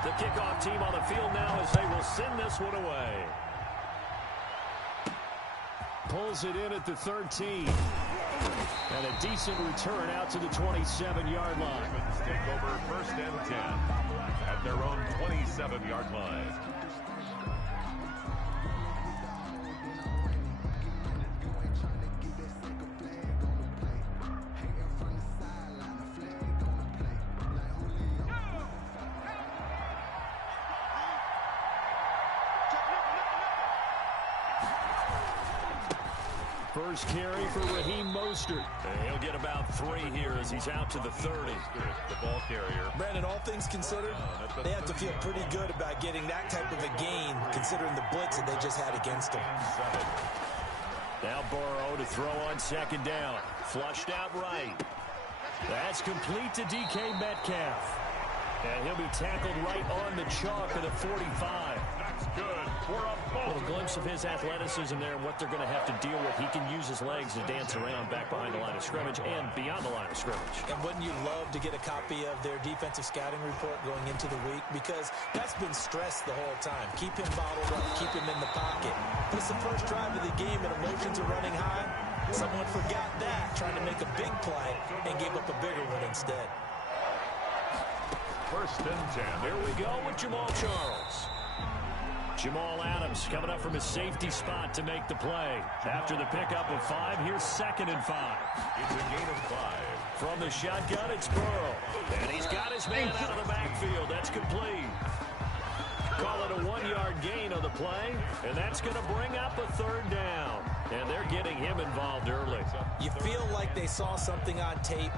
The kickoff team on the field now as they will send this one away. Pulls it in at the 13. And a decent return out to the 27-yard line. Take over 1st and 10 at their own 27-yard line. First carry for Raheem Mostert. And he'll get about 3 here as he's out to the 30. The ball carrier. Brandon, all things considered, they have to feel pretty good about getting that type of a gain, considering the blitz that they just had against them. Now Burrow to throw on 2nd down. Flushed out right. That's complete to DK Metcalf. And he'll be tackled right on the chalk of the 45. good for a A little glimpse of his athleticism there and what they're going to have to deal with. He can use his legs to dance around back behind the line of scrimmage and beyond the line of scrimmage. And wouldn't you love to get a copy of their defensive scouting report going into the week? Because that's been stressed the whole time. Keep him bottled up. Keep him in the pocket. But it's the first drive of the game and emotions are running high. Someone forgot that, trying to make a big play and gave up a bigger one instead. First and 10. Here we go with Jamal Charles. Jamal Adams coming up from his safety spot to make the play. After the pickup of 5, here's 2nd and 5. It's a gain of 5. From the shotgun, it's Burrow. And he's got his man out of the backfield. That's complete. Call it a 1-yard gain on the play, and that's going to bring up a 3rd down. And they're getting him involved early. You feel like they saw something on tape,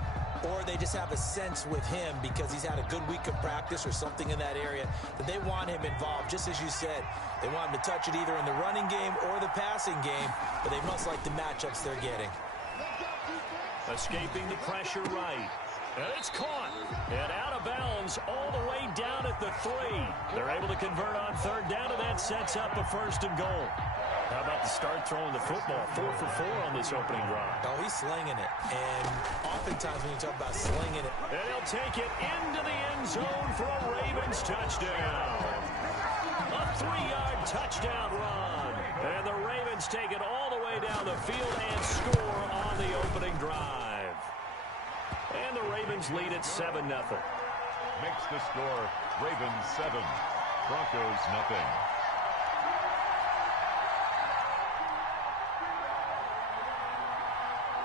or they just have a sense with him because he's had a good week of practice or something in that area that they want him involved. Just as you said, they want him to touch it either in the running game or the passing game, but they must like the matchups they're getting. Escaping the pressure right. And it's caught. And out of bounds all the way down at the 3. They're able to convert on 3rd down, and that sets up a 1st and goal. How about the start throwing the football? 4 for 4 on this opening drive. Oh, he's slinging it. And oftentimes when you talk about slinging it. And he'll take it into the end zone for a Ravens touchdown. A 3-yard touchdown run. And the Ravens take it all the way down the field and score on the opening drive. And the Ravens lead at 7-0. Makes the score Ravens 7, Broncos nothing.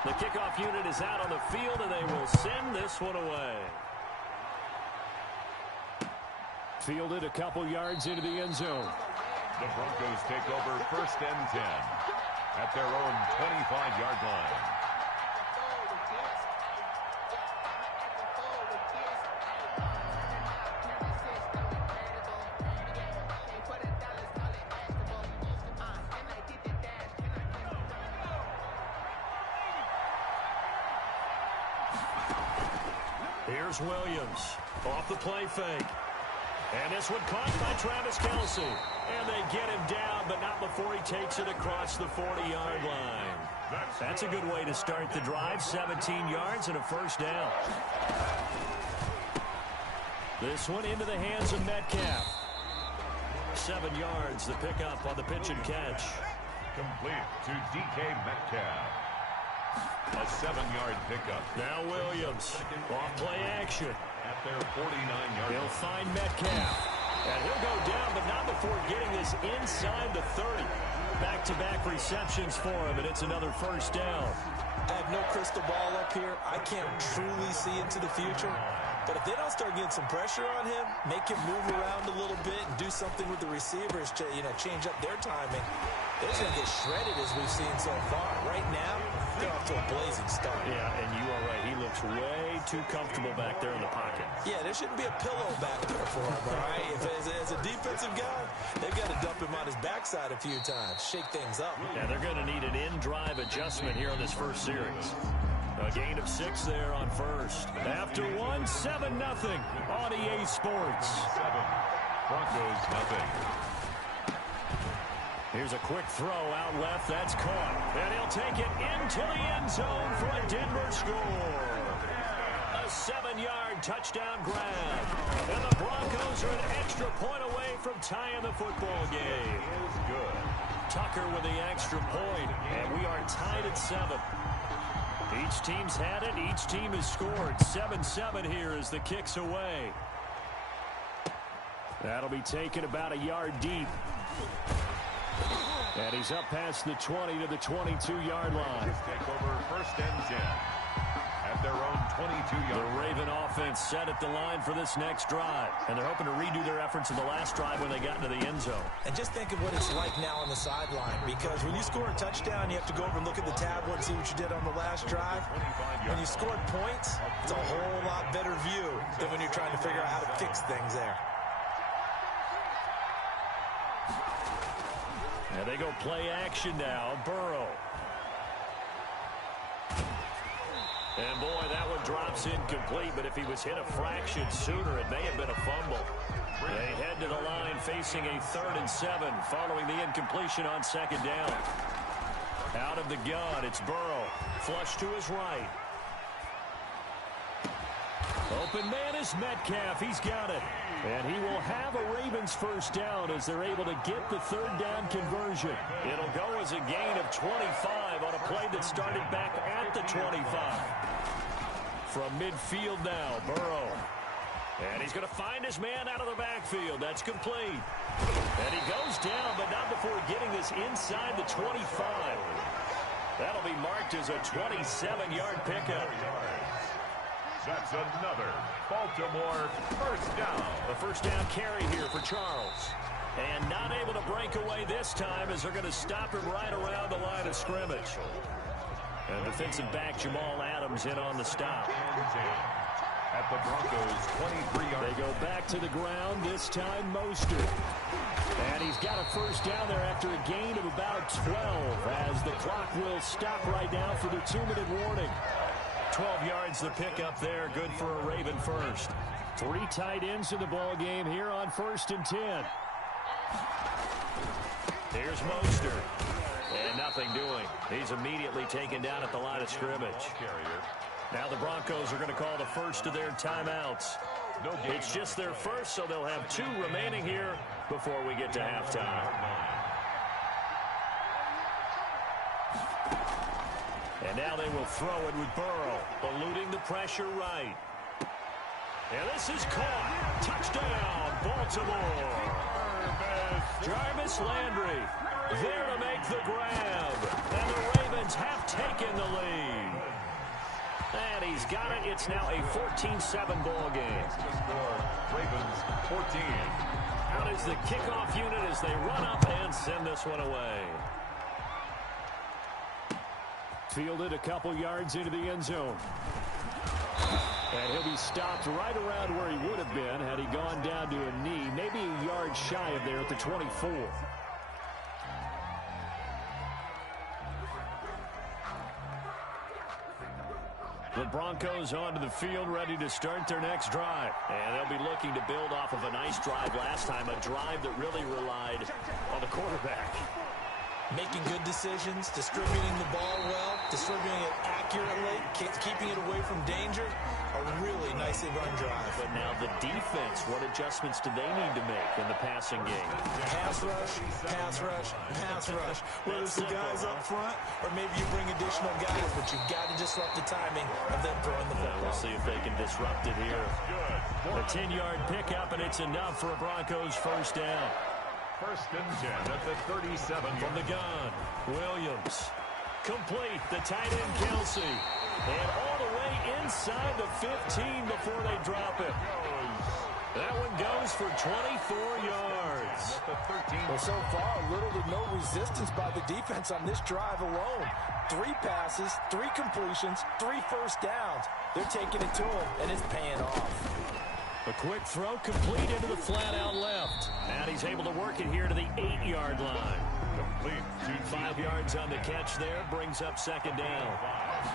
The kickoff unit is out on the field, and they will send this one away. Fielded a couple yards into the end zone. The Broncos take over 1st and 10 at their own 25-yard line. Here's Williams off the play fake. And this one caught by Travis Kelce. And they get him down, but not before he takes it across the 40-yard line. That's a good way to start the drive. 17 yards and a 1st down. This one into the hands of Metcalf. 7 yards, the pickup on the pitch and catch. Complete to DK Metcalf. A 7-yard pickup. Now Williams off play action. At their 49-yard line. He'll find Metcalf. And he'll go down, but not before getting this inside the 30. Back-to-back receptions for him, and it's another 1st down. I have no crystal ball up here. I can't truly see into the future. But if they don't start getting some pressure on him, make him move around a little bit and do something with the receivers to, change up their timing, they're just going to get shredded as we've seen so far. Right now, they're off to a blazing start. Yeah, and you are right. He looks way too comfortable back there in the pocket. Yeah, there shouldn't be a pillow back there for him, all right? If as a defensive guy, they've got to dump him on his backside a few times, shake things up. Yeah, they're going to need an in-drive adjustment here on this first series. A gain of 6 there on 1st. After 1, 7-0 on EA Sports. 7, Broncos nothing. Here's a quick throw out left. That's caught. And he'll take it into the end zone for a Denver score. A 7-yard touchdown grab. And the Broncos are an extra point away from tying the football game. Is good. Tucker with the extra point. And we are tied at 7. Each team's had it. Each team has scored. 7-7 here as the kick's away. That'll be taken about a yard deep. And he's up past the 20 to the 22-yard line. Take over 1st and 10 at their own 22-yard line. The Raven offense set at the line for this next drive. And they're hoping to redo their efforts in the last drive when they got into the end zone. And just think of what it's like now on the sideline. Because when you score a touchdown, you have to go over and look at the tablet and see what you did on the last drive. When you scored points, it's a whole lot better view than when you're trying to figure out how to fix things there. And they go play action now. Burrow. And boy, that one drops incomplete, but if he was hit a fraction sooner, it may have been a fumble. They head to the line facing a 3rd and 7 following the incompletion on 2nd down. Out of the gun, it's Burrow. Flush to his right. Open man is Metcalf. He's got it. And he will have a Ravens 1st down as they're able to get the 3rd down conversion. It'll go as a gain of 25 on a play that started back at the 25. From midfield now, Burrow. And he's going to find his man out of the backfield. That's complete. And he goes down, but not before getting this inside the 25. That'll be marked as a 27-yard pickup. That's another Baltimore 1st down. The 1st down carry here for Charles. And not able to break away this time as they're going to stop him right around the line of scrimmage. And defensive back Jamal Adams in on the stop. At the Broncos' 23-yard. They go back to the ground, this time Mostert. And he's got a 1st down there after a gain of about 12 as the clock will stop right now for the 2-minute warning. 12 yards the pickup there, good for a Raven 1st. 3 tight ends in the ball game here on 1st and 10. Here's Mostert. And nothing doing. He's immediately taken down at the line of scrimmage. Now the Broncos are going to call the 1st of their timeouts. It's just their 1st, so they'll have 2 remaining here before we get to halftime. And now they will throw it with Burrow, eluding the pressure right. And this is caught. Touchdown, Baltimore. Jarvis Landry there to make the grab. And the Ravens have taken the lead. And he's got it. It's now a 14-7 ball game. Ravens 14. Out is the kickoff unit as they run up and send this one away. Fielded a couple yards into the end zone. And he'll be stopped right around where he would have been had he gone down to a knee, maybe a yard shy of there at the 24. The Broncos onto the field, ready to start their next drive. And they'll be looking to build off of a nice drive last time, a drive that really relied on the quarterback. Making good decisions, distributing the ball well, distributing it accurately, keeping it away from danger. A really nicely run drive. But now the defense, what adjustments do they need to make in the passing game? Pass rush, pass rush, pass rush. Whether it's the guys up front or maybe you bring additional guys, but you've got to disrupt the timing of them throwing the football. We'll see if they can disrupt it here. A 10-yard pickup, and it's enough for a Broncos 1st down. 1st and 10 at the 37. From the gun, Williams. Complete, the tight end Kelsey. And all the way inside the 15 before they drop it. That one goes for 24 yards. Well, so far, little to no resistance by the defense on this drive alone. 3 passes, 3 completions, 3 1st downs. They're taking it to him, and it's paying off. A quick throw complete into the flat out left. And he's able to work it here to the 8-yard line. Complete. 5 yards on the catch there. Brings up 2nd down.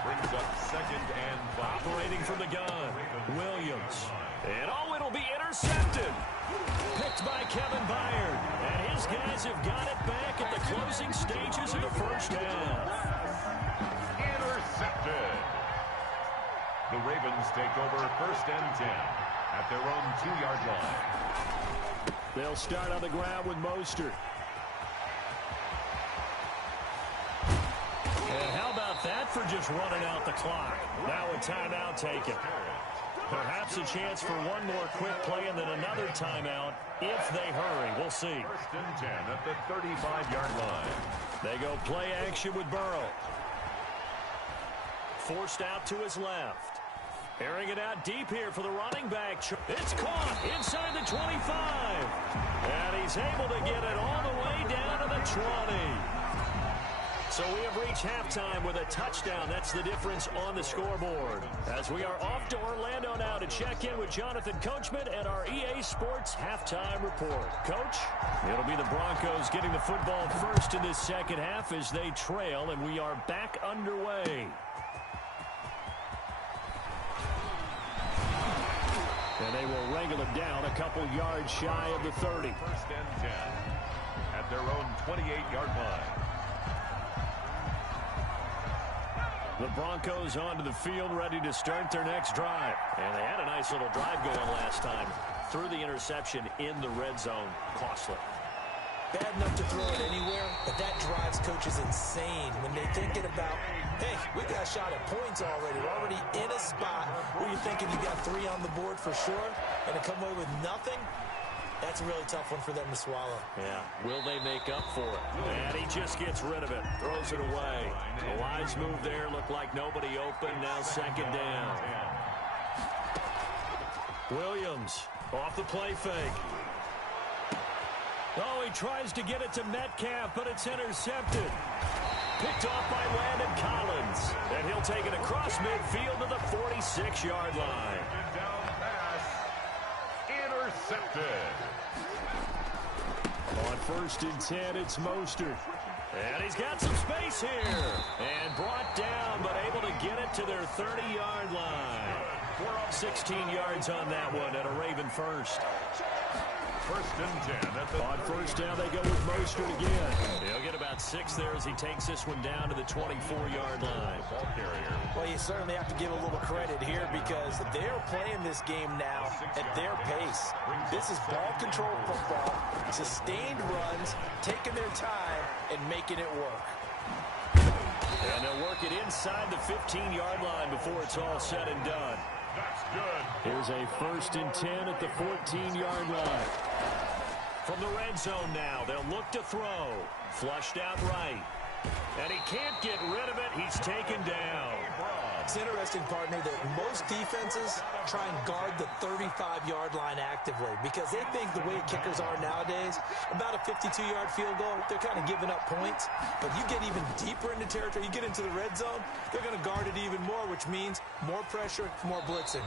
Brings up 2nd and 5. Operating from the gun. Williams. And it'll be intercepted. Picked by Kevin Byard. And his guys have got it back at the closing stages of the 1st half. Intercepted. The Ravens take over 1st and 10. At their own 2-yard line. They'll start on the ground with Mostert. And how about that for just running out the clock? Now a timeout taken. Perhaps a chance for one more quick play and then another timeout if they hurry. We'll see. 1st and 10 at the 35-yard line. They go play action with Burrow. Forced out to his left. Airing it out deep here for the running back. It's caught inside the 25. And he's able to get it all the way down to the 20. So we have reached halftime with a touchdown. That's the difference on the scoreboard. As we are off to Orlando now to check in with Jonathan Coachman and our EA Sports halftime report. Coach, it'll be the Broncos getting the football first in this 2nd half as they trail, and we are back underway. And they will wrangle it down a couple yards shy of the 30. First and 10 at their own 28-yard line. The Broncos onto the field, ready to start their next drive. And they had a nice little drive going last time. Threw the interception in the red zone. Costly. Bad enough to throw it anywhere, but that drives coaches insane when they're thinking about, hey, we got a shot at points already. We're already in a spot where you're thinking you got 3 on the board for sure, and to come away with nothing, that's a really tough one for them to swallow. Yeah. Will they make up for it? And he just gets rid of it. Throws it away. A wise move there. Looked like nobody open. Now second down. Williams off the play fake. Oh, he tries to get it to Metcalf, but it's intercepted. Picked off by Landon Collins. And he'll take it across midfield to the 46-yard line. Down pass. Intercepted. On first and 10, it's Mostert. And he's got some space here. And brought down, but able to get it to their 30-yard line. 16 yards on that one at a Raven first. First and 10 at the On first down, they go with Mostert again. He'll get about 6 there as he takes this one down to the 24-yard line. ball carrier. Well, you certainly have to give a little credit here because they're playing this game now at their pace. This is ball control football, sustained runs, taking their time, and making it work. And they'll work it inside the 15-yard line before it's all said and done. That's good. Here's a first and 10 at the 14-yard line. From the red zone now, they'll look to throw. Flushed out right. And he can't get rid of it. He's taken down. It's interesting, partner, that most defenses try and guard the 35-yard line actively because they think the way kickers are nowadays, about a 52-yard field goal, they're kind of giving up points. But you get even deeper into territory, you get into the red zone, they're going to guard it even more, which means more pressure, more blitzing.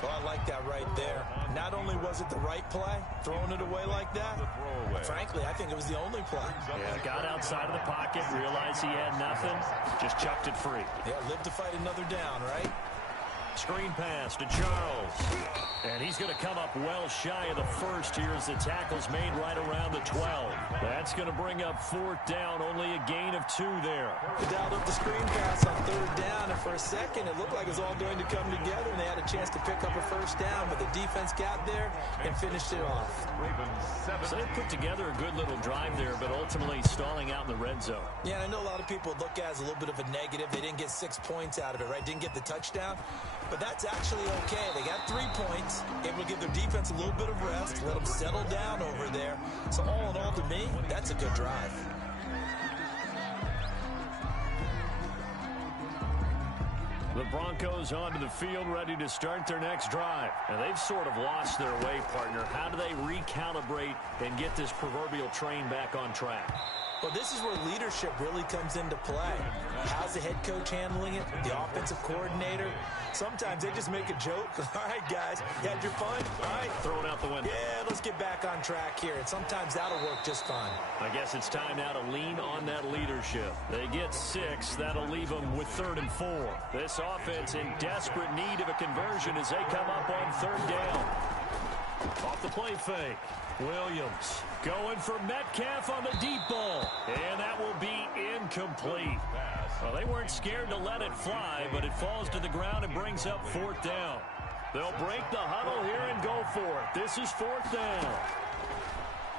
So I like that right there. Not only was it the right play, throwing it away like that, but frankly, I think it was the only play. Yeah, got outside of the pocket, realized he had nothing, just chucked it free. Yeah, live to fight another down, right? Screen pass to Charles. And he's going to come up well shy of the first here as the tackle's made right around the 12. That's going to bring up fourth down, only a gain of 2 there. They dialed up the screen pass on third down, and for a second it looked like it was all going to come together, and they had a chance to pick up a first down, but the defense got there and finished it off. So they put together a good little drive there, but ultimately stalling out in the red zone. Yeah, and I know a lot of people look at it as a little bit of a negative. They didn't get 6 points out of it, right? Didn't get the touchdown. But that's actually okay. They got 3 points, able to give their defense a little bit of rest, let them settle down over there. So all in all, to me, that's a good drive. The Broncos onto the field, ready to start their next drive. And they've sort of lost their way, partner. How do they recalibrate and get this proverbial train back on track? Well, this is where leadership really comes into play. How's the head coach handling it? The offensive coordinator? Sometimes they just make a joke. All right, guys, you had your fun? All right. Throw it out the window. Yeah, let's get back on track here. And sometimes that'll work just fine. I guess it's time now to lean on that leadership. They get 6. That'll leave them with 3rd and 4. This offense in desperate need of a conversion as they come up on 3rd down. Off the play fake. Williams going for Metcalf on the deep ball. And that will be incomplete. Well, they weren't scared to let it fly, but it falls to the ground and brings up 4th down. They'll break the huddle here and go for it. This is 4th down.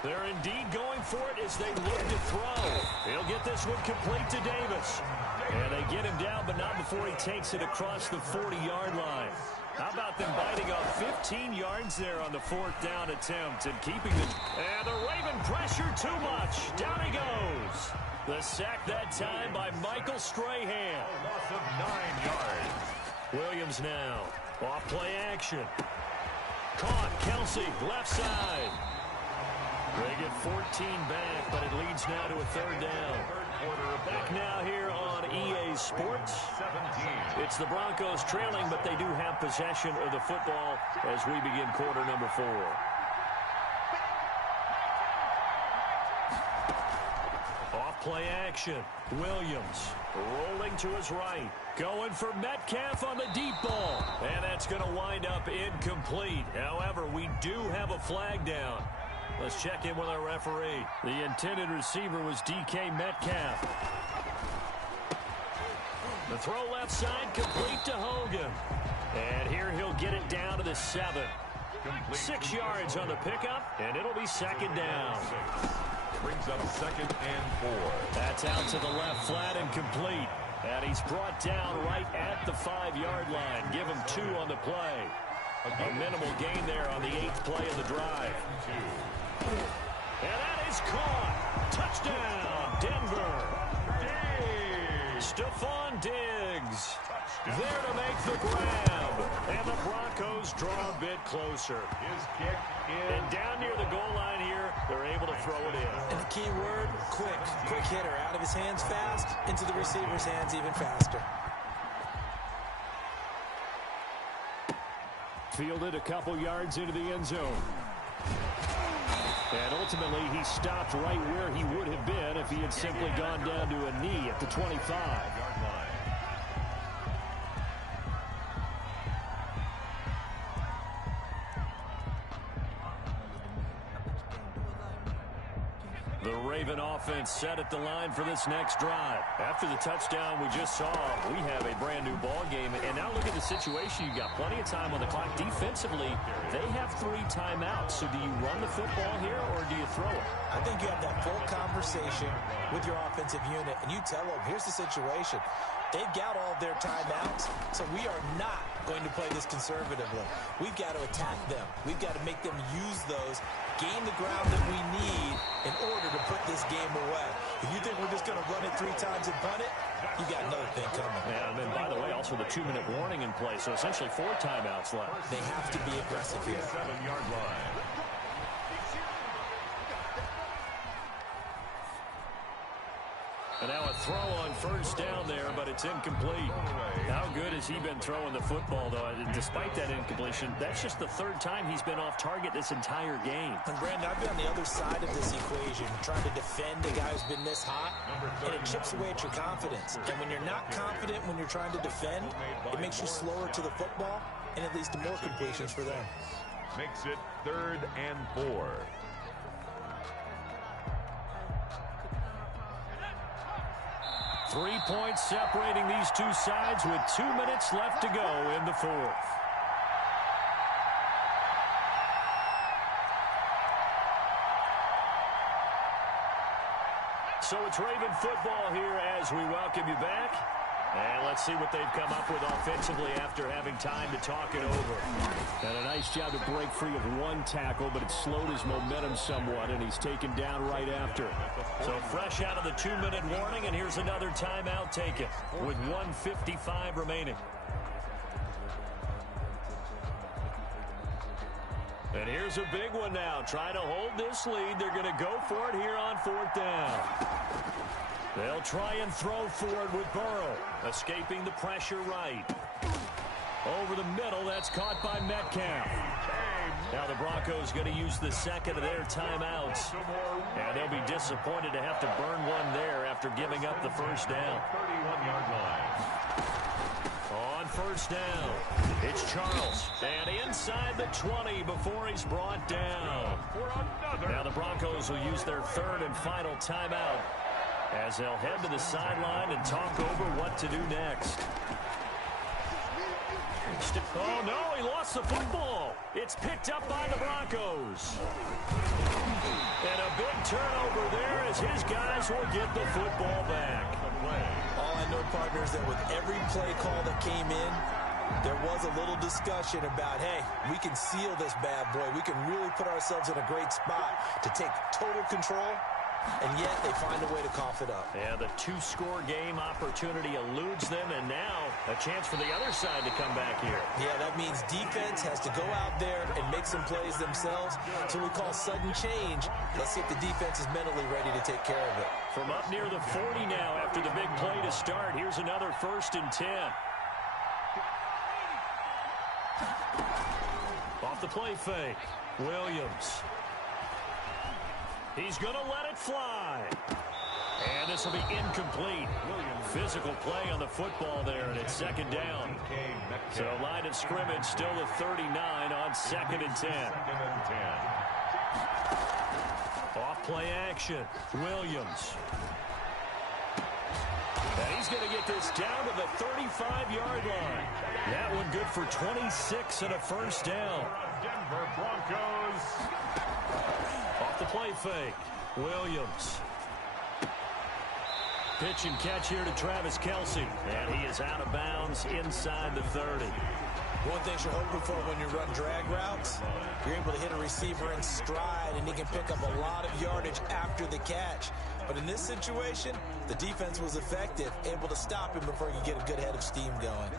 They're indeed going for it as they look to throw. He'll get this one complete to Davis. And they get him down, but not before he takes it across the 40-yard line. How about them biting off 15 yards there on the 4th down attempt and keeping the... And the Raven pressure too much. Down he goes. The sack that time by Michael Strahan. A loss of 9 yards. Williams now. Off play action. Caught. Kelsey, left side. They get 14 back, but it leads now to a 3rd down. Back now here on EA Sports. 17. It's the Broncos trailing, but they do have possession of the football as we begin quarter number 4. Off play action. Williams rolling to his right. Going for Metcalf on the deep ball. And that's going to wind up incomplete. However, we do have a flag down. Let's check in with our referee. The intended receiver was DK Metcalf. The throw left side, complete to Hogan. And here he'll get it down to the 7. 6 yards on the pickup, and it'll be second down. Brings up 2nd and 4. That's out to the left, flat and complete. And he's brought down right at the 5-yard line. Give him 2 on the play. A minimal gain there on the 8th play of the drive. And that is caught. Touchdown, Denver. Stephon Diggs there to make the grab. And the Broncos draw a bit closer. His kick is... And down near the goal line here, they're able to throw it in. And the key word, quick. Quick hitter. Out of his hands fast, into the receiver's hands even faster. Fielded a couple yards into the end zone. And ultimately, he stopped right where he would have been if he had simply gone down to a knee at the 25. The Raven offense set at the line for this next drive. After the touchdown we just saw, we have a brand new ball game. And now look at the situation. You got plenty of time on the clock. Defensively, they have 3 timeouts. So do you run the football here or do you throw it? I think you have that full conversation with your offensive unit, and you tell them, here's the situation. They've got all of their timeouts, so we are not going to play this conservatively. We've got to attack them. We've got to make them use those, gain the ground that we need in order to put this game away. If you think we're just going to run it 3 times and punt it, you got another thing coming. And then, by the way, also the 2-minute warning in play, so essentially 4 timeouts left. They have to be aggressive here. 7-yard line. And now a throw on first down there, but it's incomplete. How good has he been throwing the football, though? Despite that incompletion, that's just the 3rd time he's been off target this entire game. And, Brandon, I've been on the other side of this equation, trying to defend a guy who's been this hot, and it chips away at your confidence. And when you're not confident when you're trying to defend, it makes you slower to the football, and it leads to more completions for them. Makes it 3rd and 4. 3 points separating these two sides with 2 minutes left to go in the 4th. So it's Raven football here as we welcome you back. And let's see what they've come up with offensively after having time to talk it over. And a nice job to break free of 1 tackle, but it slowed his momentum somewhat, and he's taken down right after. So fresh out of the 2-minute warning, and here's another timeout taken with 1:55 remaining. And here's a big one now. Trying to hold this lead. They're going to go for it here on 4th down. They'll try and throw for it with Burrow. Escaping the pressure right. Over the middle, that's caught by Metcalf. Now the Broncos going to use the 2nd of their timeouts. And they'll be disappointed to have to burn one there after giving up the first down. 31-yard line. On first down, it's Charles. And inside the 20 before he's brought down. Now the Broncos will use their 3rd and final timeout, as they'll head to the sideline and talk over what to do next. Oh, no, he lost the football. It's picked up by the Broncos. And a big turnover there as his guys will get the football back. All I know, partners, that with every play call that came in, there was a little discussion about, hey, we can seal this bad boy. We can really put ourselves in a great spot to take total control. And yet they find a way to cough it up. Yeah, the 2-score game opportunity eludes them, and now a chance for the other side to come back here. Yeah, that means defense has to go out there and make some plays themselves. So we call sudden change. Let's see if the defense is mentally ready to take care of it. From up near the 40 now after the big play to start, here's another 1st and 10. Off the play fake, Williams. He's going to let it fly. And this will be incomplete. Physical play on the football there, and it's second down. So line of scrimmage still the 39 on 2nd and 10. Off play action. Williams. And he's going to get this down to the 35-yard line. That one good for 26 and a first down. Denver Broncos. Off the play fake. Williams. Pitch and catch here to Travis Kelce. And he is out of bounds inside the 30. One thing you're hoping for when you run drag routes, you're able to hit a receiver in stride, and he can pick up a lot of yardage after the catch. But in this situation, the defense was effective, able to stop him before he could get a good head of steam going.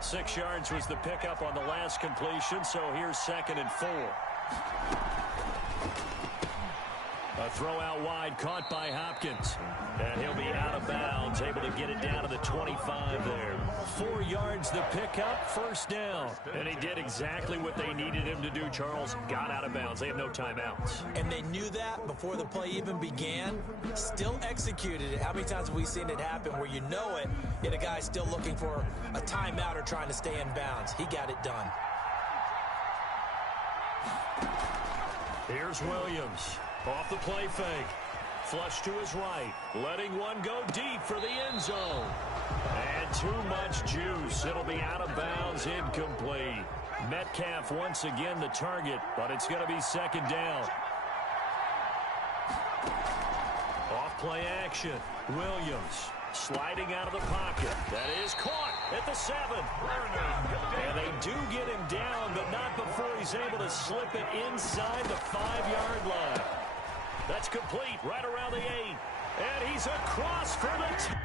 6 yards was the pickup on the last completion, so here's 2nd and 4. A throw out wide caught by Hopkins. And he'll be out of bounds, able to get it down to the 25 there. 4 yards the pickup, first down. And he did exactly what they needed him to do, Charles. Got out of bounds. They have no timeouts. And they knew that before the play even began. Still executed it. How many times have we seen it happen where you know it, and a guy's still looking for a timeout or trying to stay in bounds? He got it done. Here's Williams. Off the play fake. Flush to his right. Letting one go deep for the end zone. And too much juice. It'll be out of bounds, incomplete. Metcalf once again the target, but it's going to be second down. Off play action. Williams sliding out of the pocket. That is caught at the 7. And they do get him down, but not before he's able to slip it inside the 5-yard line. That's complete right around the 8. And he's across for the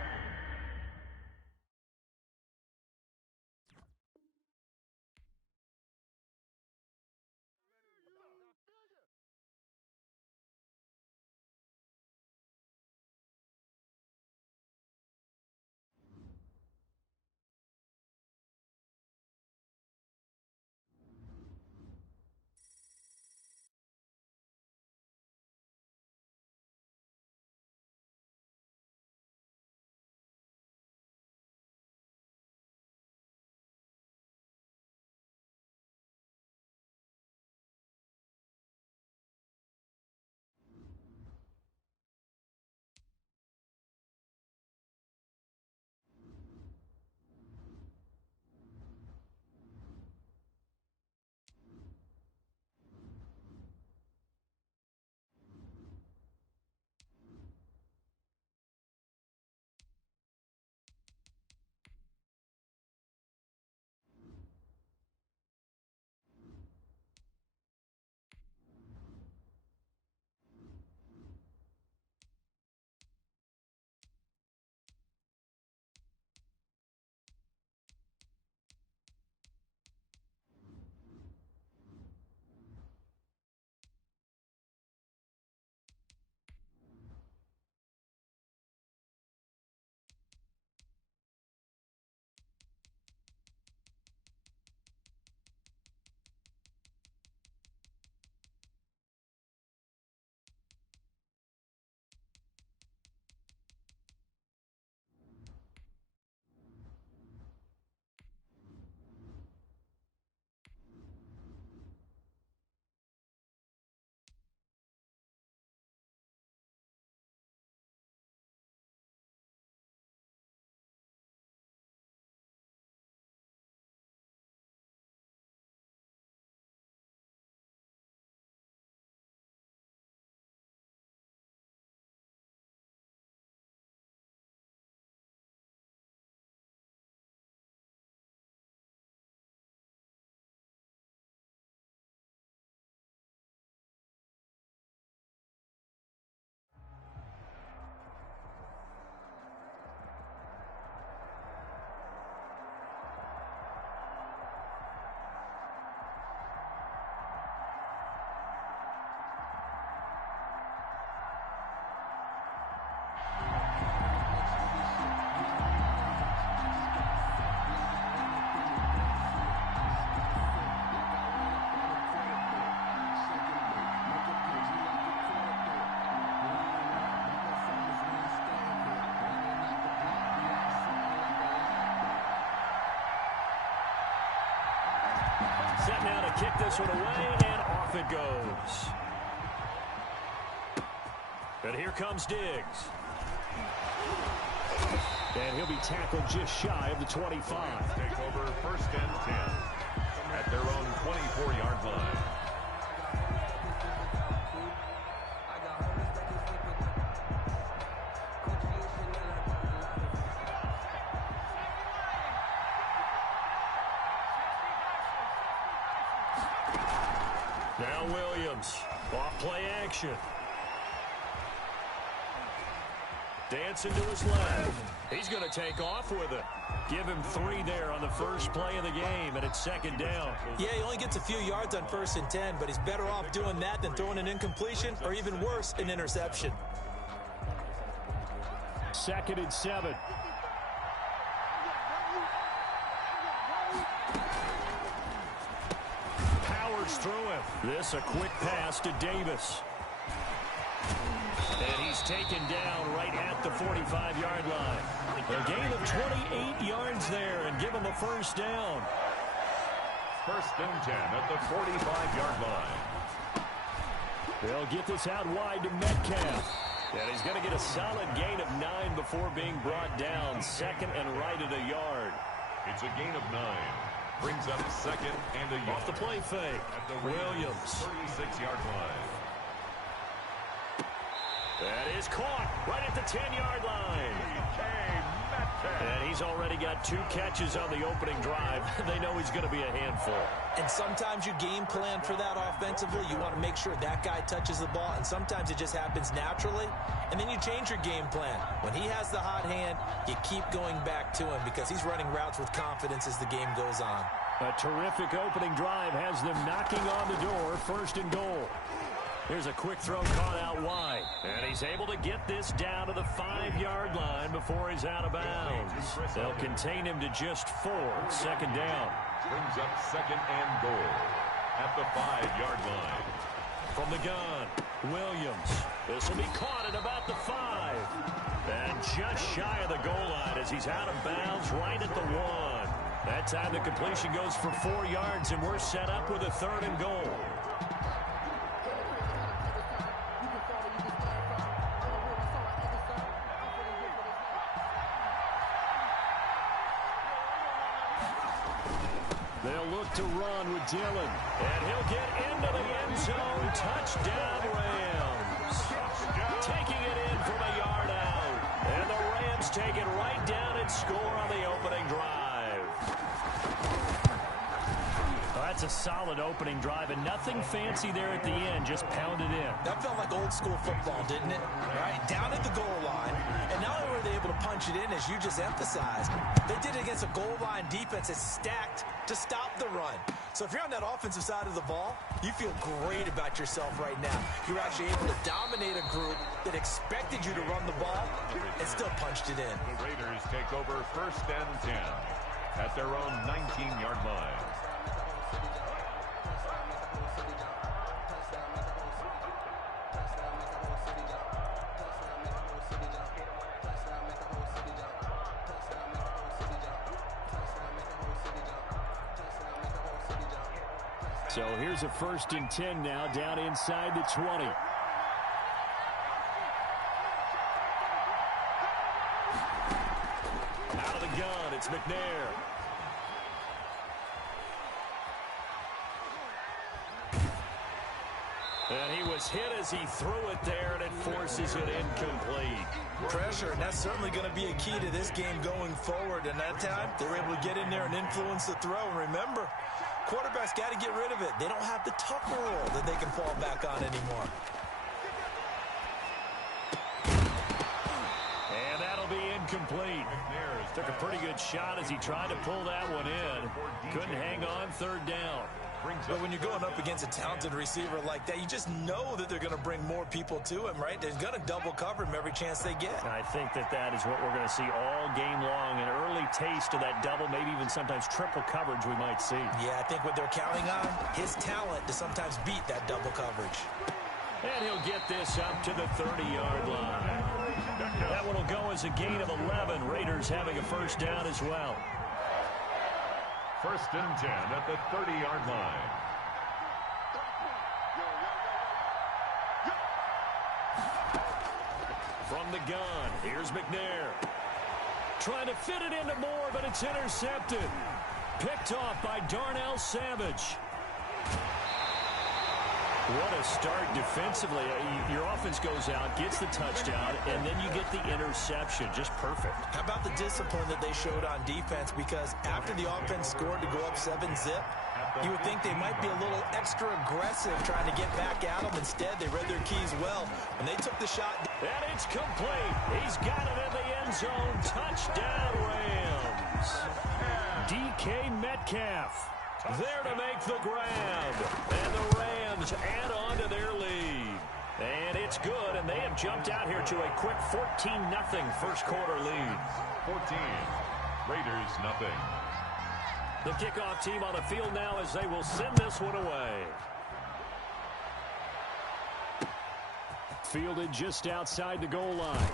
now to kick this one away, and off it goes. And here comes Diggs. And he'll be tackled just shy of the 25. Take over first and 10 at their own 24-yard line. Now Williams, off play action. Dancing to his left. He's going to take off with it. Give him 3 there on the first play of the game, and it's second down. Yeah, he only gets a few yards on 1st and 10, but he's better off doing that than throwing an incompletion, or even worse, an interception. 2nd and 7. Powers through him. This a quick pass to Davis. And he's taken down right at the 45-yard line. A gain of 28 yards there and give him a first down. First and 10 at the 45-yard line. They'll get this out wide to Metcalf. And he's going to get a solid gain of 9 before being brought down. 2nd and right at a yard. It's a gain of 9. Brings up 2nd and a yard. Off the play fake. At the Williams. 36-yard line. That is caught right at the 10-yard line. And he's already got 2 catches on the opening drive. They know he's going to be a handful. And sometimes you game plan for that offensively. You want to make sure that guy touches the ball, and sometimes it just happens naturally. And then you change your game plan. When he has the hot hand, you keep going back to him because he's running routes with confidence as the game goes on. A terrific opening drive has them knocking on the door. 1st and goal. Here's a quick throw caught out wide. And he's able to get this down to the 5-yard line before he's out of bounds. They'll contain him to just 4. 2nd down. Brings up 2nd and goal at the 5-yard line. From the gun, Williams. This will be caught at about the 5. And just shy of the goal line as he's out of bounds right at the 1. That time the completion goes for 4 yards, and we're set up with a 3rd and goal. They'll look to run with Dillon. And he'll get into the end zone. Touchdown, Rams. Taking it in from a yard out. And the Rams take it right down and score on the opening drive. Well, that's a solid opening drive, and nothing fancy there at the end, just pounded in. That felt like old school football, didn't it? Right? Down at the goal line. And not only were they able to punch it in, as you just emphasized, they did it against a goal line defense that's stacked to stop the run. So if you're on that offensive side of the ball, you feel great about yourself right now. You're actually able to dominate a group that expected you to run the ball and still punched it in. The Raiders take over 1st and 10 at their own 19-yard line. So here's a 1st and 10 now, down inside the 20. Out of the gun, it's McNair. And he was hit as he threw it there, and it forces it incomplete. Pressure, and that's certainly going to be a key to this game going forward. And that time, they were able to get in there and influence the throw. And remember, quarterbacks got to get rid of it. They don't have the Tucker rule that they can fall back on anymore. And that'll be incomplete. Took a pretty good shot as he tried to pull that one in. Couldn't hang on. 3rd down. But when you're going up against a talented receiver like that, you just know that they're going to bring more people to him, right? They're going to double cover him every chance they get. I think that is what we're going to see all game long. An early taste of that double, maybe even sometimes triple coverage we might see. Yeah, I think what they're counting on, his talent to sometimes beat that double coverage. And he'll get this up to the 30-yard line. That one will go as a gain of 11. Raiders having a first down as well. First and 10 at the 30-yard line. From the gun, here's McNair. Trying to fit it into Moore, but it's intercepted. Picked off by Darnell Savage. What a start defensively. Your offense goes out, gets the touchdown, and then you get the interception. Just perfect. How about the discipline that they showed on defense? Because after the offense scored to go up 7-zip, you would think they might be a little extra aggressive trying to get back at them. Instead, they read their keys well, and they took the shot. And it's complete. He's got it in the end zone. Touchdown, Rams. DK Metcalf there to make the grab. And the Rams add on to their lead. And it's good, and they have jumped out here to a quick 14-0 first quarter lead. 14. Raiders nothing. The kickoff team on the field now as they will send this one away. Fielded just outside the goal line.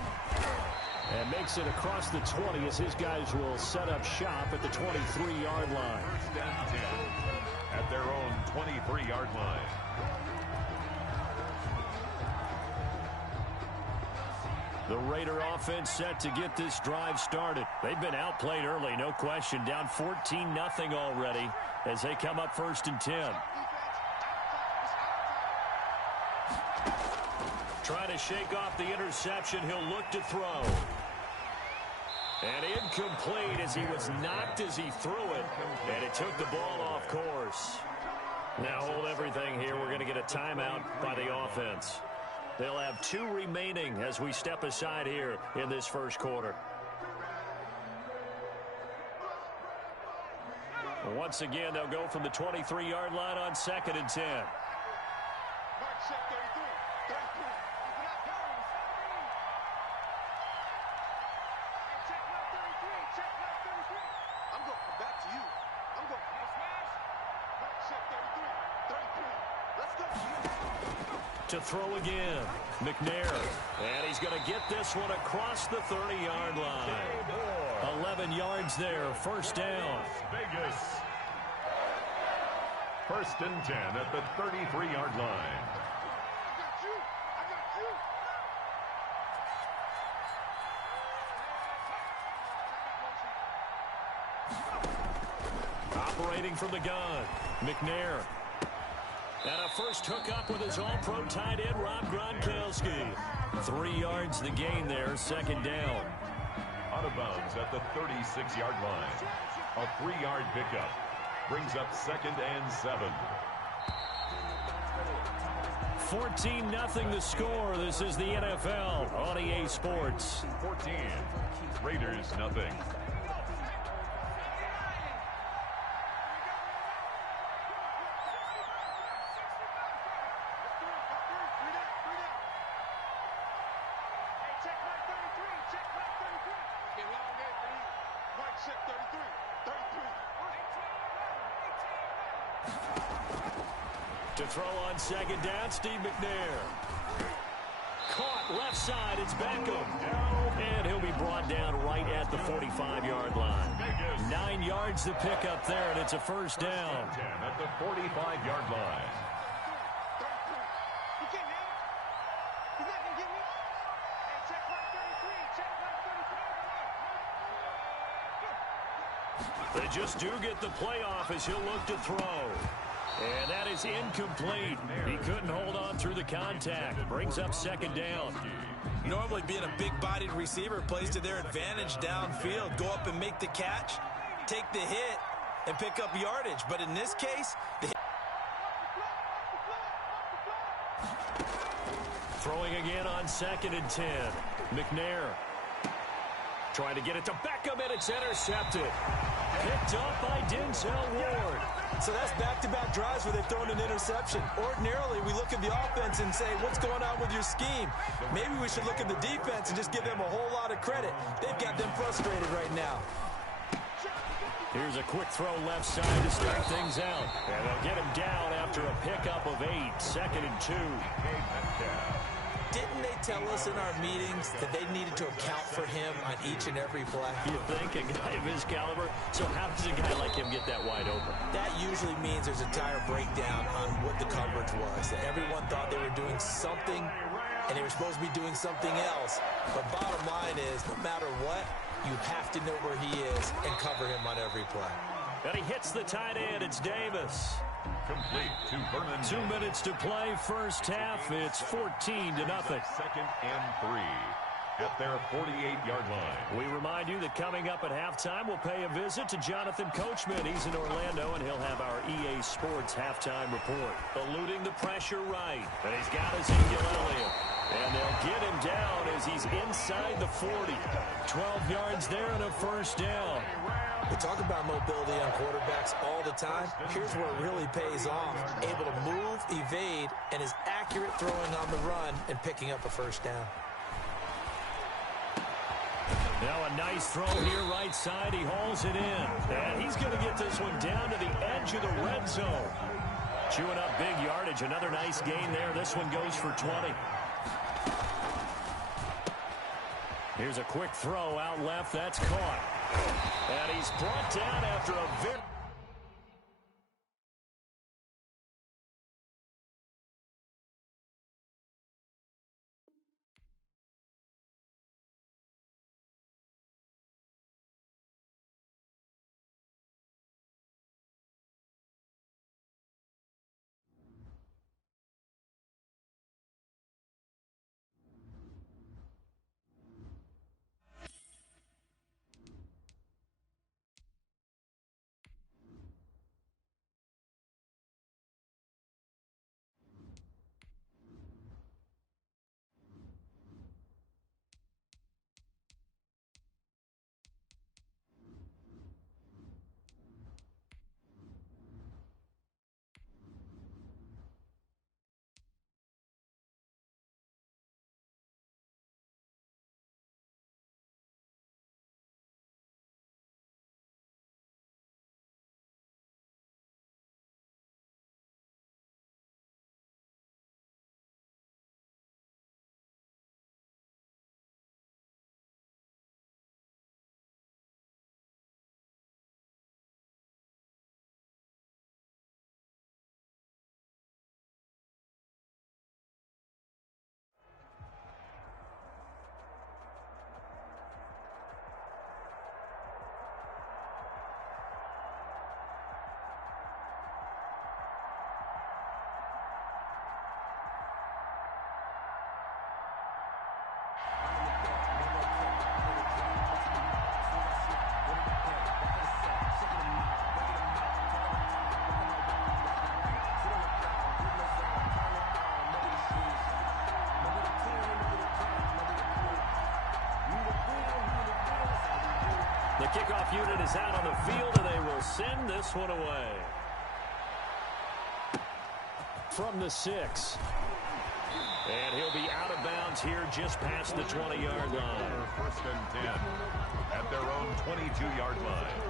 And makes it across the 20 as his guys will set up shop at the 23-yard line. First and 10 at their own 23-yard line. The Raider offense set to get this drive started. They've been outplayed early, no question. Down 14-0 already as they come up first and 10. Trying to shake off the interception. He'll look to throw. And incomplete as he was knocked as he threw it. And it took the ball off course. Now hold everything here. We're going to get a timeout by the offense. They'll have 2 remaining as we step aside here in this first quarter. Once again, they'll go from the 23-yard line on second and 10. To throw again, McNair, and he's going to get this one across the 30-yard line. 11 yards there, first down. Vegas. First and 10 at the 33-yard line. Operating from the gun, McNair. And a first hookup with his all-pro tight end, Rob Gronkowski. 3 yards the gain there, second down. Out of bounds at the 36-yard line. A 3-yard pickup. Brings up second and 7. 14-0 the score. This is the NFL on EA Sports. 14. Raiders nothing. To throw on second down, Steve McNair. Caught left side, it's Beckham. And he'll be brought down right at the 45-yard line. 9 yards to pick up there, and it's a first down. 10 at the 45-yard line. They just do get the playoff as he'll look to throw. And that is incomplete. He couldn't hold on through the contact. Brings up second down. Normally being a big-bodied receiver plays to their advantage downfield. Go up and make the catch, take the hit, and pick up yardage. But in this case, throwing again on second and 10. McNair trying to get it to Beckham, and it's intercepted. Picked up by Denzel Ward. So that's back-to-back drives where they've thrown an interception. Ordinarily, we look at the offense and say, what's going on with your scheme? Maybe we should look at the defense and just give them a whole lot of credit. They've got them frustrated right now. Here's a quick throw left side to start things out. And they'll get him down after a pickup of 8, second and 2. Didn't they tell us in our meetings that they needed to account for him line each and every play. You think a guy of his caliber? So how does a guy like him get that wide open? That usually means there's a tire breakdown on what the coverage was. That everyone thought they were doing something, and they were supposed to be doing something else. But bottom line is, no matter what, you have to know where he is and cover him on every play. And he hits the tight end. It's Davis. Complete to Vernon. 2 minutes to play, first half. It's 14-0. Second and 3 at their 48-yard line. We remind you that coming up at halftime, we'll pay a visit to Jonathan Coachman. He's in Orlando, and he'll have our EA Sports halftime report. Eluding the pressure right. And he's got Ezekiel Elliott. And they'll get him down as he's inside the 40. 12 yards there and a first down. We talk about mobility on quarterbacks all the time. Here's where it really pays off. Able to move, evade, and is accurate throwing on the run and picking up a first down. Now a nice throw here right side. He hauls it in. And he's going to get this one down to the edge of the red zone. Chewing up big yardage. Another nice gain there. This one goes for 20. Here's a quick throw out left. That's caught. And he's brought down after a very... The kickoff unit is out on the field, and they will send this one away. From the 6. And he'll be out of bounds here just past the 20-yard line. First and 10 at their own 22-yard line.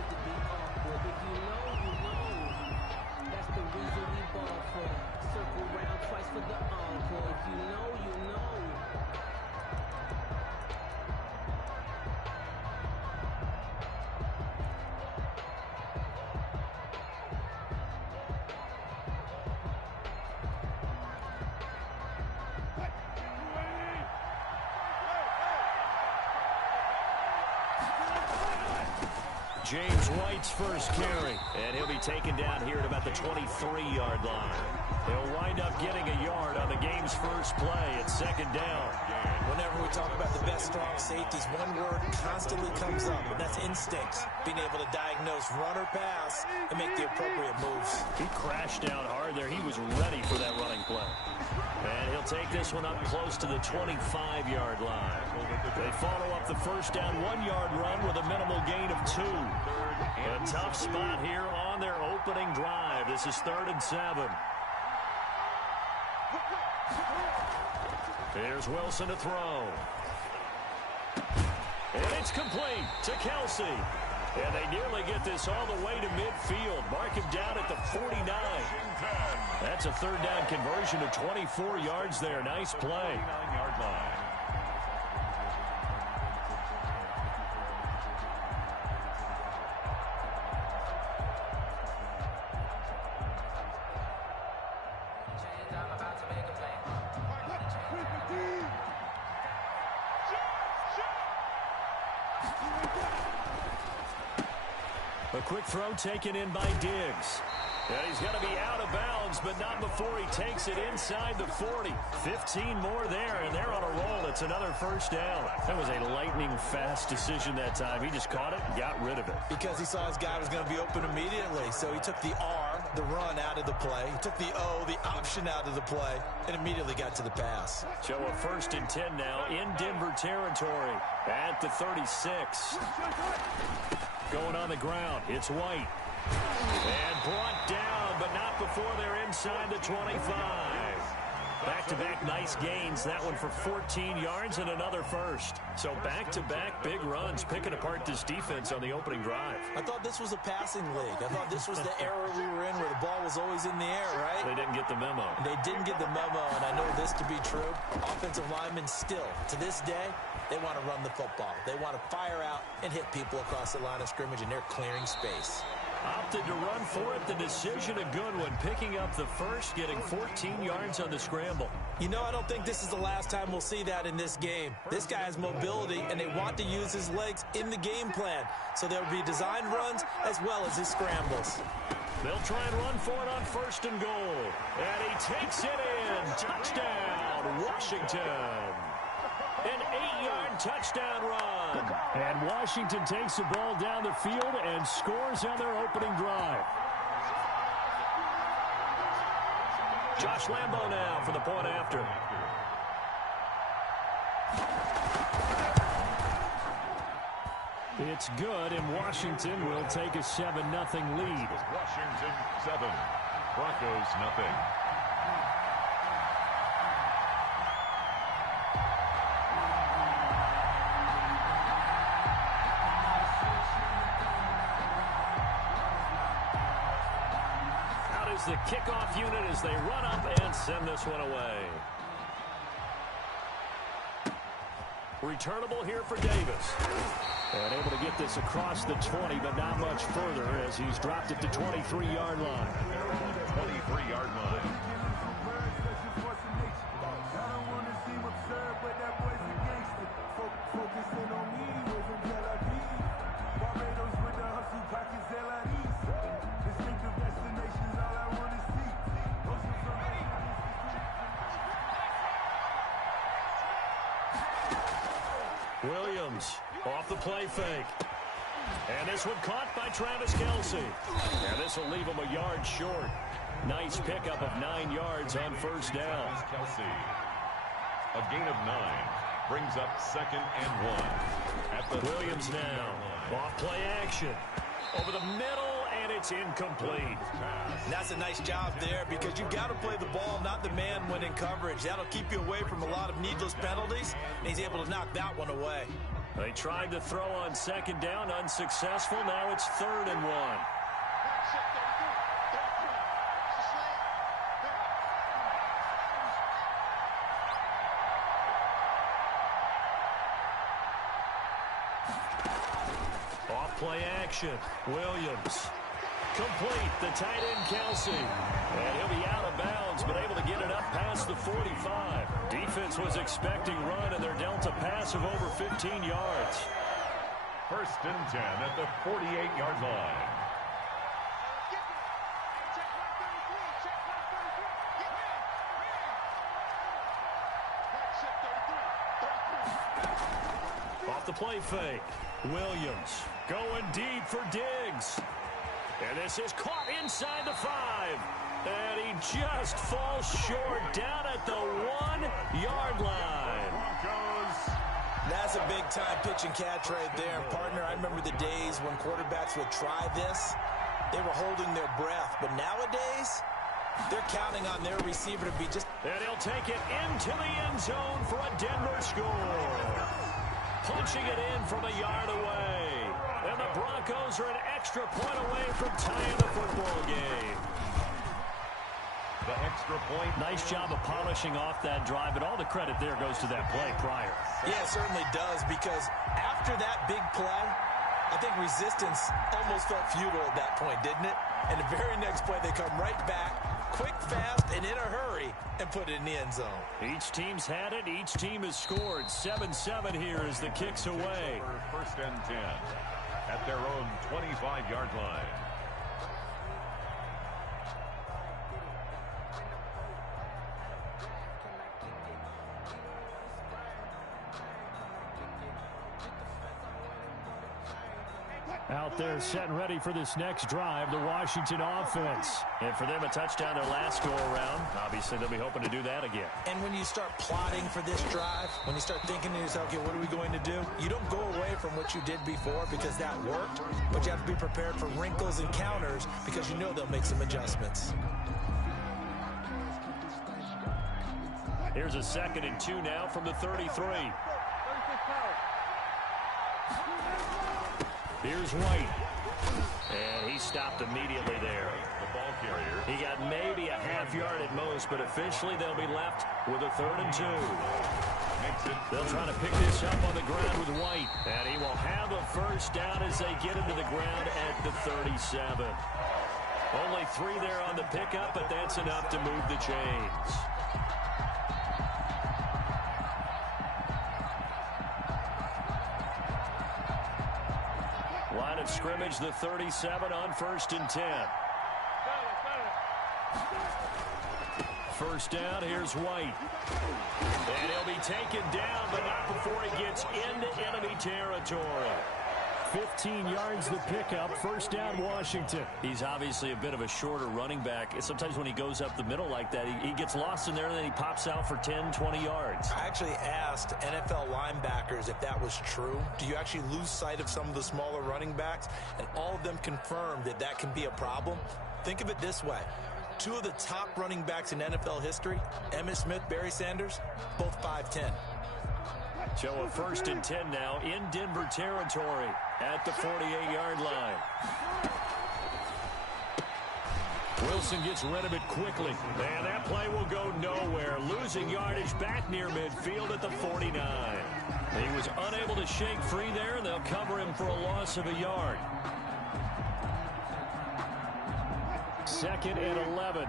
That's the reason we ball for. Circle round twice for the encore. If you know, you know. James White's first carry, and he'll be taken down here at about the 23-yard line. He'll wind up getting a yard on the game's first play at second down. Whenever we talk about the best strong safeties, one word constantly comes up, and that's instincts. Being able to diagnose run or pass and make the appropriate moves. He crashed down hard there. He was ready for that running play. And he'll take this one up close to the 25-yard line. They follow up the first down 1-yard run with a minimal gain of 2. A tough spot here on their opening drive. This is 3rd and 7. Here's Wilson to throw. And it's complete to Kelsey. And they nearly get this all the way to midfield. Mark him down at the 49. That's a 3rd down conversion of 24 yards there. Nice play. A quick throw taken in by Diggs. And he's going to be out of bounds, but not before he takes it inside the 40. 15 more there, and they're on a roll. It's another first down. That was a lightning-fast decision that time. He just caught it and got rid of it. Because he saw his guy was going to be open immediately. So he took the R, the run, out of the play. He took the O, the option, out of the play, and immediately got to the pass. So a 1st and 10 now in Denver territory at the 36. Going on the ground, it's White. And brought down, but not before they're inside the 25. Back-to-back nice gains. That one for 14 yards and another first. So back-to-back big runs, picking apart this defense on the opening drive. I thought this was a passing league. I thought this was the era we were in where the ball was always in the air, right? They didn't get the memo. They didn't get the memo, and I know this to be true. Offensive linemen still, to this day, they want to run the football. They want to fire out and hit people across the line of scrimmage, and they're clearing space. Opted to run for it. The decision a good one. Picking up the first, getting 14 yards on the scramble. You know, I don't think this is the last time we'll see that in this game. This guy has mobility, and they want to use his legs in the game plan. So there will be designed runs as well as his scrambles. They'll try and run for it on 1st and goal. And he takes it in. Touchdown, Washington. An 8-yard touchdown run. And Washington takes the ball down the field and scores on their opening drive. Josh Lambo now for the point after. It's good, and Washington will take a 7-0 lead. Washington 7, Broncos nothing. The kickoff unit as they run up and send this one away. Returnable here for Davis. And able to get this across the 20, but not much further as he's dropped it to 23-yard line. 23-yard line. Williams off the play fake. And this one caught by Travis Kelce. And this will leave him a yard short. Nice pickup of 9 yards on 1st down. Kelce, a gain of 9, brings up 2nd and 1. At the Williams now off play action. Over the middle, and it's incomplete. And that's a nice job there because you've got to play the ball, not the man when in coverage. That'll keep you away from a lot of needless penalties, and he's able to knock that one away. They tried to throw on 2nd down, unsuccessful. Now it's 3rd and 1. Play action. Williams. Complete. The tight end, Kelce. And he'll be out of bounds, but able to get it up past the 45. Defense was expecting run, and they're dealt a pass of over 15 yards. 1st and 10 at the 48-yard line. Off the play fake. Williams going deep for Diggs. And this is caught inside the 5. And he just falls short down at the 1-yard line. That's a big-time pitch and catch right there. Partner, I remember the days when quarterbacks would try this. They were holding their breath. But nowadays, they're counting on their receiver to be just... And he'll take it into the end zone for a Denver score. Punching it in from a yard away. And the Broncos are an extra point away from tying the football game. The extra point. Nice job of polishing off that drive, but all the credit there goes to that play prior. Yeah, it certainly does, because after that big play, I think resistance almost felt futile at that point, didn't it? And the very next play, they come right back, quick, fast, and in a hurry, and put it in the end zone. Each team's had it. Each team has scored. 7-7 here as the kick's away. First and 10 at their own 25-yard line. Out there set and ready for this next drive, the Washington offense. And for them, a touchdown their last go-around. Obviously, they'll be hoping to do that again. And when you start plotting for this drive, when you start thinking to yourself, okay, what are we going to do? You don't go away from what you did before because that worked, but you have to be prepared for wrinkles and counters because you know they'll make some adjustments. Here's a 2nd and 2 now from the 33. Here's White. And he stopped immediately there. The ball carrier. He got maybe a half yard at most, but officially they'll be left with a 3rd and 2. They'll try to pick this up on the ground with White. And he will have a first down as they get into the ground at the 37. Only 3 there on the pickup, but that's enough to move the chains. Line of scrimmage, the 37 on 1st and 10. First down, here's White. And he'll be taken down, but not before he gets into enemy territory. 15 yards the pickup, first down Washington. He's obviously a bit of a shorter running back. Sometimes when he goes up the middle like that, he gets lost in there and then he pops out for 10, 20 yards. I actually asked NFL linebackers if that was true. Do you actually lose sight of some of the smaller running backs? And all of them confirmed that that can be a problem. Think of it this way. 2 of the top running backs in NFL history, Emmitt Smith, Barry Sanders, both 5'10". So a 1st and 10 now in Denver territory at the 48-yard line. Wilson gets rid of it quickly. And that play will go nowhere. Losing yardage back near midfield at the 49. He was unable to shake free there, and they'll cover him for a loss of a yard. 2nd and 11.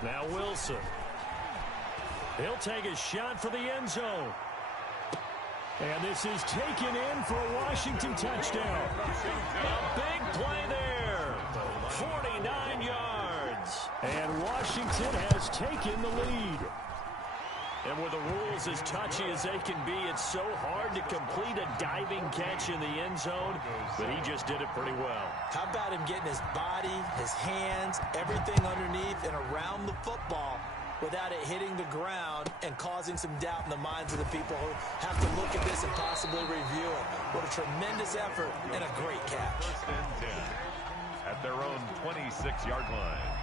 Now Wilson. He'll take a shot for the end zone. And this is taken in for a Washington touchdown. A big play there. 49 yards. And Washington has taken the lead. And with the rules as touchy as they can be, it's so hard to complete a diving catch in the end zone, but he just did it pretty well. How about him getting his body, his hands, everything underneath and around the football without it hitting the ground and causing some doubt in the minds of the people who have to look at this and possibly review it. What a tremendous effort and a great catch. 1st and 10 at their own 26-yard line.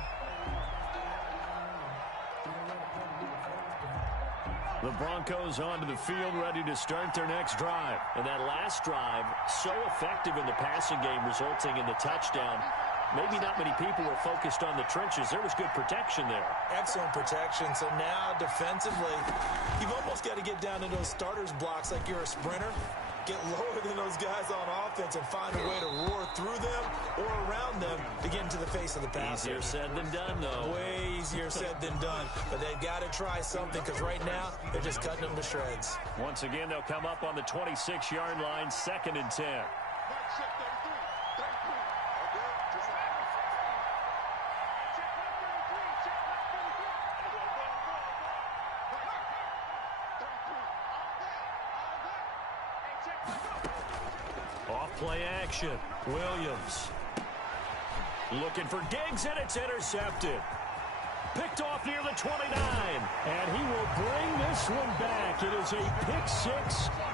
The Broncos onto the field, ready to start their next drive. And that last drive, so effective in the passing game, resulting in the touchdown. Maybe not many people were focused on the trenches. There was good protection there. Excellent protection. So now, defensively, you've almost got to get down to those starters blocks like you're a sprinter. Get lower than those guys on offense and find a way to roar through them or around them to get into the face of the passer. Easier said than done, though. Way easier said than done. But they've got to try something because right now they're just cutting them to shreds. Once again, they'll come up on the 26-yard line, 2nd and 10. Play action. Williams. Looking for Diggs, and it's intercepted. Picked off near the 29. And he will bring this one back. It is a pick-6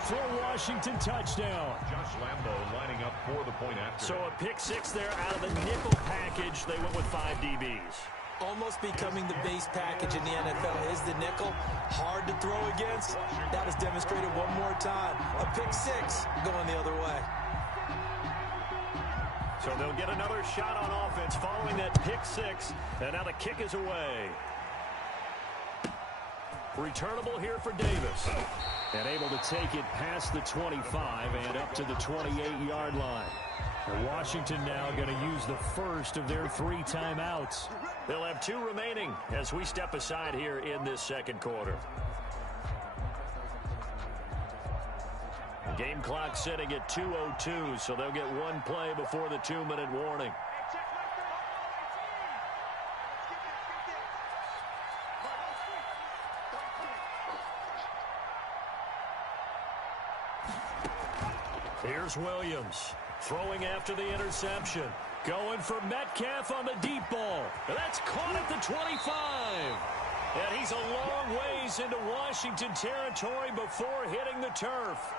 for a Washington touchdown. Josh Lambo lining up for the point after. So a pick-6 there out of the nickel package. They went with 5 DBs. Almost becoming the base package in the NFL is the nickel. Hard to throw against. That was demonstrated one more time. A pick-6 going the other way. So they'll get another shot on offense following that pick-6. And now the kick is away. Returnable here for Davis. And able to take it past the 25 and up to the 28-yard line. And Washington now going to use the first of their 3 timeouts. They'll have 2 remaining as we step aside here in this second quarter. The game clock setting at 2:02, so they'll get 1 play before the 2-minute warning. Here's Williams throwing after the interception. Going for Metcalf on the deep ball. That's caught at the 25. And he's a long ways into Washington territory before hitting the turf.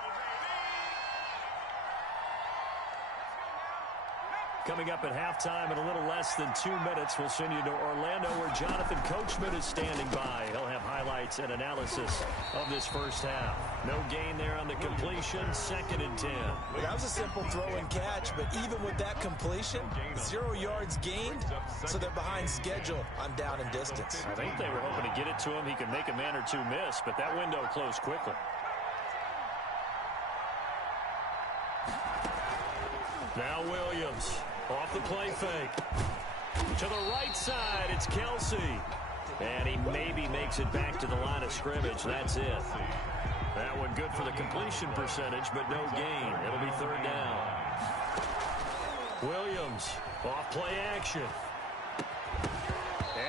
Coming up at halftime in a little less than 2 minutes, we'll send you to Orlando where Jonathan Coachman is standing by. He'll have highlights and analysis of this first half. No gain there on the completion, 2nd and 10. Well, that was a simple throw and catch, but even with that completion, 0 yards gained, so they're behind schedule on down and distance. I think they were hoping to get it to him. He could make a man or 2 miss, but that window closed quickly. Now Williams. Off the play fake. To the right side, it's Kelsey. And he maybe makes it back to the line of scrimmage. That's it. That one good for the completion percentage, but no gain. It'll be 3rd down. Williams, off play action.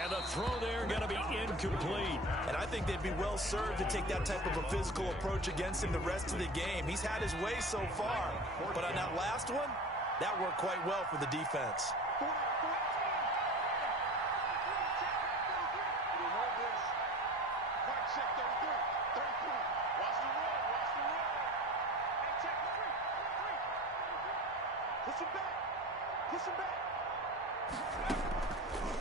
And the throw there going to be incomplete. And I think they'd be well served to take that type of a physical approach against him the rest of the game. He's had his way so far. But on that last one, that worked quite well for the defense.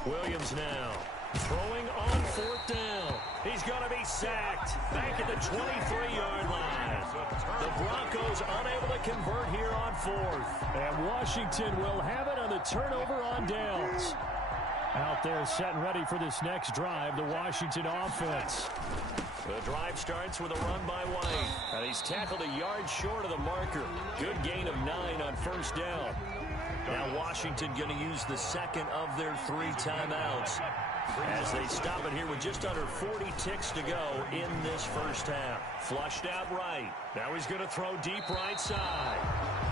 Williams now throwing on 4th down. He's going to be sacked back at the 23-yard line. The Broncos unable to convert here on 4th. And Washington will have it on the turnover on downs. Out there set and ready for this next drive, the Washington offense. The drive starts with a run by White. And he's tackled a yard short of the marker. Good gain of 9 on 1st down. Now Washington going to use the 2nd of their 3 timeouts as they stop it here with just under 40 ticks to go in this first half. Flushed out right. Now he's going to throw deep right side.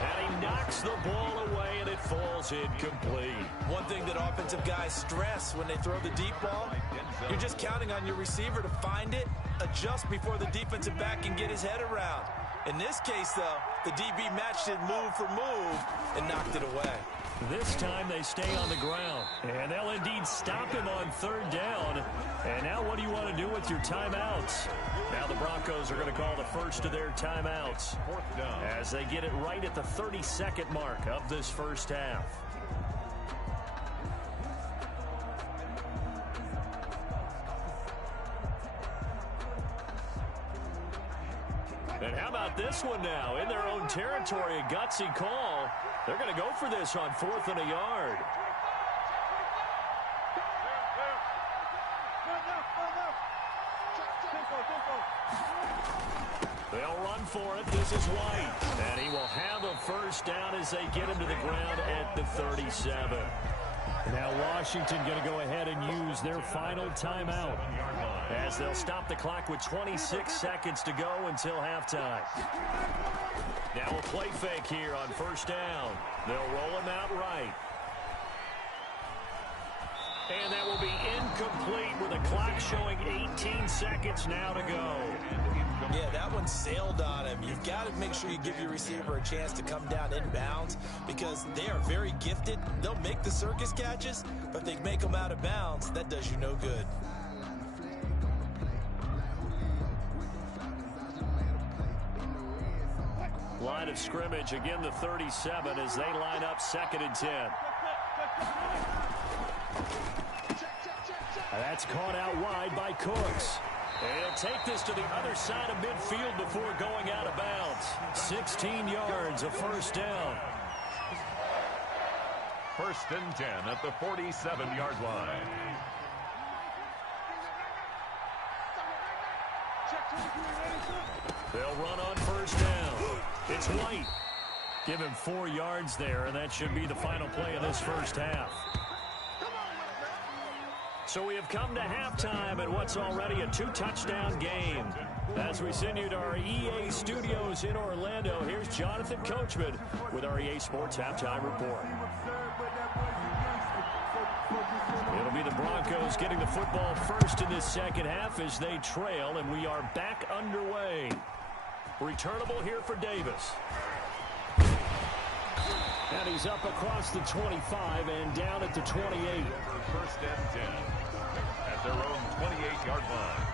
And he knocks the ball away, and it falls incomplete. One thing that offensive guys stress when they throw the deep ball, you're just counting on your receiver to find it, adjust before the defensive back can get his head around. In this case, though, the DB matched it move for move and knocked it away. This time they stay on the ground, and they'll indeed stop him on 3rd down. And now what do you want to do with your timeouts? Now the Broncos are going to call the first of their timeouts as they get it right at the 32nd mark of this first half. And how about this one now? In their own territory, a gutsy call. They're going to go for this on 4th and a yard. They'll run for it. This is White. And he will have a first down as they get him to the ground at the 37. Now Washington going to go ahead and use their final timeout as they'll stop the clock with 26 seconds to go until halftime. Now a play fake here on 1st down. They'll roll him out right. And that will be incomplete with the clock showing 18 seconds now to go. Yeah, that one sailed on him. You've got to make sure you give your receiver a chance to come down inbounds because they are very gifted. They'll make the circus catches, but if they make them out of bounds, that does you no good. Line of scrimmage, again the 37 as they line up 2nd and 10. That's caught out wide by Cooks. And he'll take this to the other side of midfield before going out of bounds. 16 yards, a first down. 1st and 10 at the 47-yard line. They'll run on first down. It's White. Give him 4 yards there, and that should be the final play of this first half. So we have come to halftime in what's already a 2-touchdown game. As we send you to our EA studios in Orlando, here's Jonathan Coachman with our EA Sports Halftime Report. It'll be the Broncos getting the football first in this second half as they trail, and we are back underway. Returnable here for Davis. And he's up across the 25 and down at the 28. First and 10 at their own 28-yard line.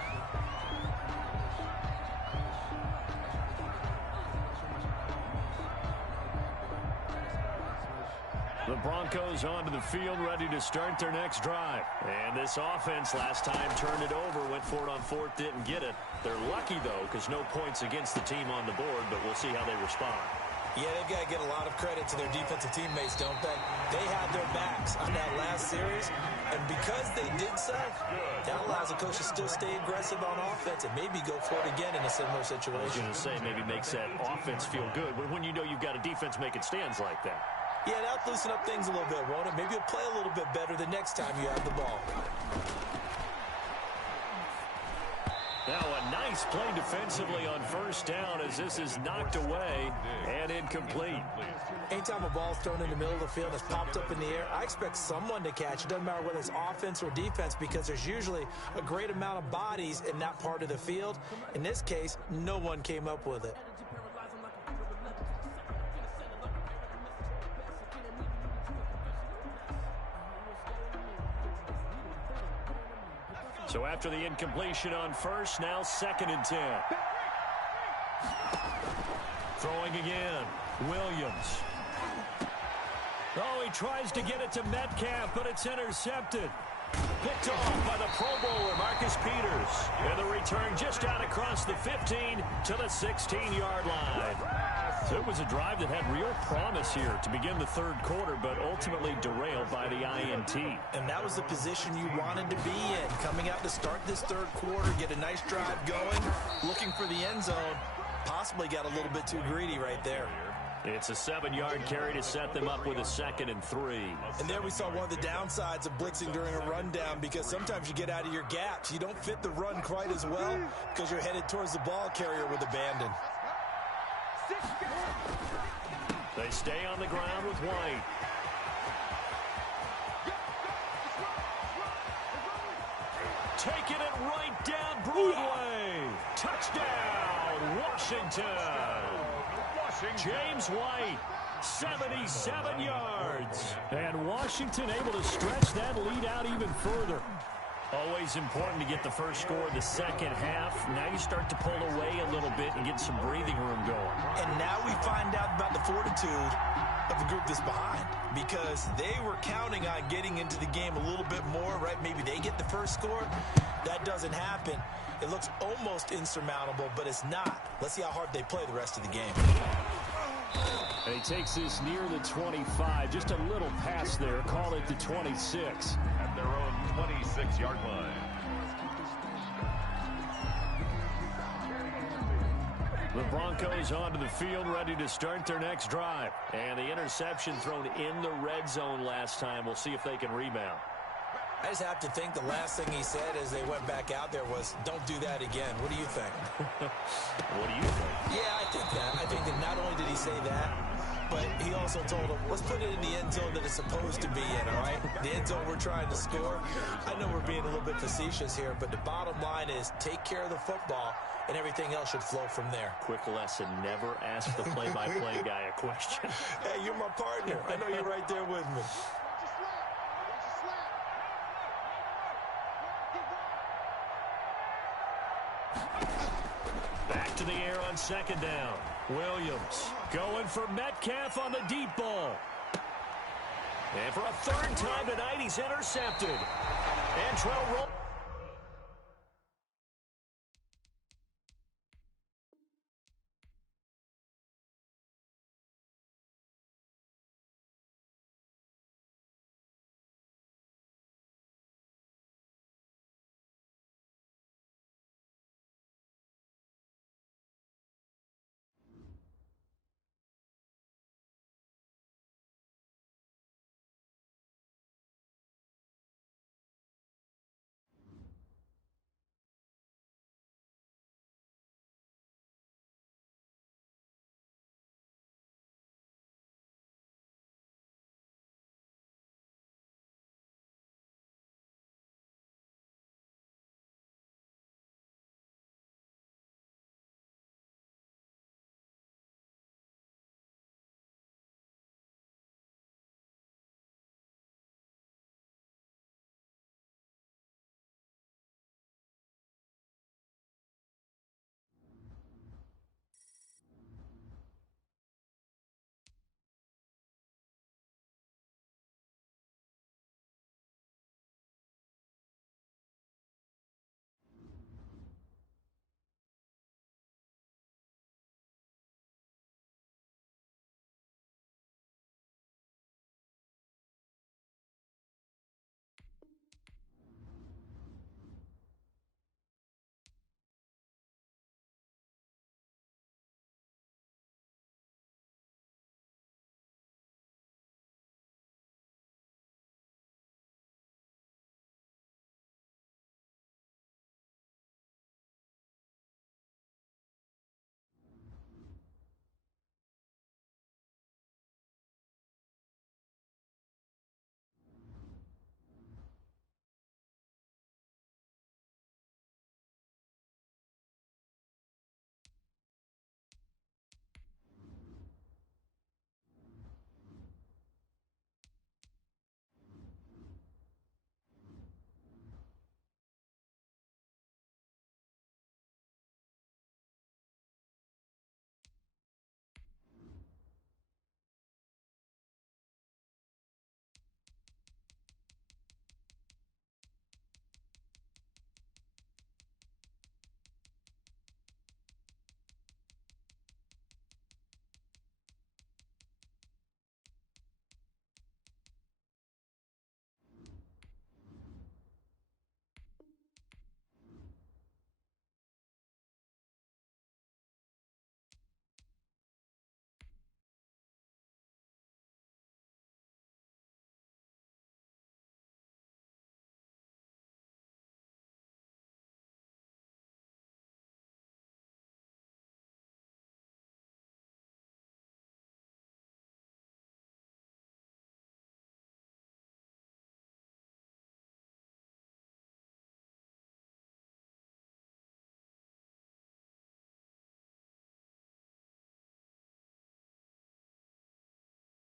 The Broncos onto the field, ready to start their next drive. And this offense last time turned it over, went for it on fourth, didn't get it. They're lucky, though, because no points against the team on the board, but we'll see how they respond. Yeah, they've got to get a lot of credit to their defensive teammates, don't they? They had their backs on that last series, and because they did so, that allows the coach to still stay aggressive on offense and maybe go for it again in a similar situation. I was going to say, maybe makes that offense feel good when you know you've got a defense making stands like that. Yeah, that'll loosen up things a little bit, won't it? Maybe you'll play a little bit better the next time you have the ball. Now a nice play defensively on first down as this is knocked away and incomplete. Anytime a ball's thrown in the middle of the field and it's popped up in the air, I expect someone to catch. It doesn't matter whether it's offense or defense because there's usually a great amount of bodies in that part of the field. In this case, no one came up with it. So after the incompletion on first, now 2nd and 10. Throwing again, Williams. Oh, he tries to get it to Metcalf, but it's intercepted. Picked off by the Pro Bowler, Marcus Peters. And the return just out across the 15 to the 16-yard line. So it was a drive that had real promise here to begin the third quarter, but ultimately derailed by the INT. And that was the position you wanted to be in. Coming out to start this third quarter, get a nice drive going, looking for the end zone. Possibly got a little bit too greedy right there. It's a 7-yard carry to set them up with a 2nd and 3. And there we saw one of the downsides of blitzing during a rundown because sometimes you get out of your gaps. You don't fit the run quite as well because you're headed towards the ball carrier with abandon. They stay on the ground with White. Taking it right down Broadway. Touchdown, Washington. James White, 77 yards. And Washington able to stretch that lead out even further. Always important to get the first score of the second half. Now you start to pull away a little bit and get some breathing room going. And now we find out about the fortitude of the group that's behind because they were counting on getting into the game a little bit more, right? Maybe they get the first score. That doesn't happen. It looks almost insurmountable, but it's not. Let's see how hard they play the rest of the game. And he takes this near the 25. Just a little pass there. Call it the 26. At their own 26-yard line. The Broncos onto the field, ready to start their next drive. And the interception thrown in the red zone last time. We'll see if they can rebound. I just have to think the last thing he said as they went back out there was, don't do that again. What do you think? What do you think? Yeah, I think that. I think that not only did he say that, but he also told them, let's put it in the end zone that it's supposed to be in, all right? The end zone we're trying to score. I know we're being a little bit facetious here, but the bottom line is take care of the football, and everything else should flow from there. Quick lesson, never ask the play-by-play guy a question. Hey, you're my partner. I know you're right there with me. Back to the air on second down. Williams going for Metcalf on the deep ball. And for a third time tonight, he's intercepted. And Trell roll.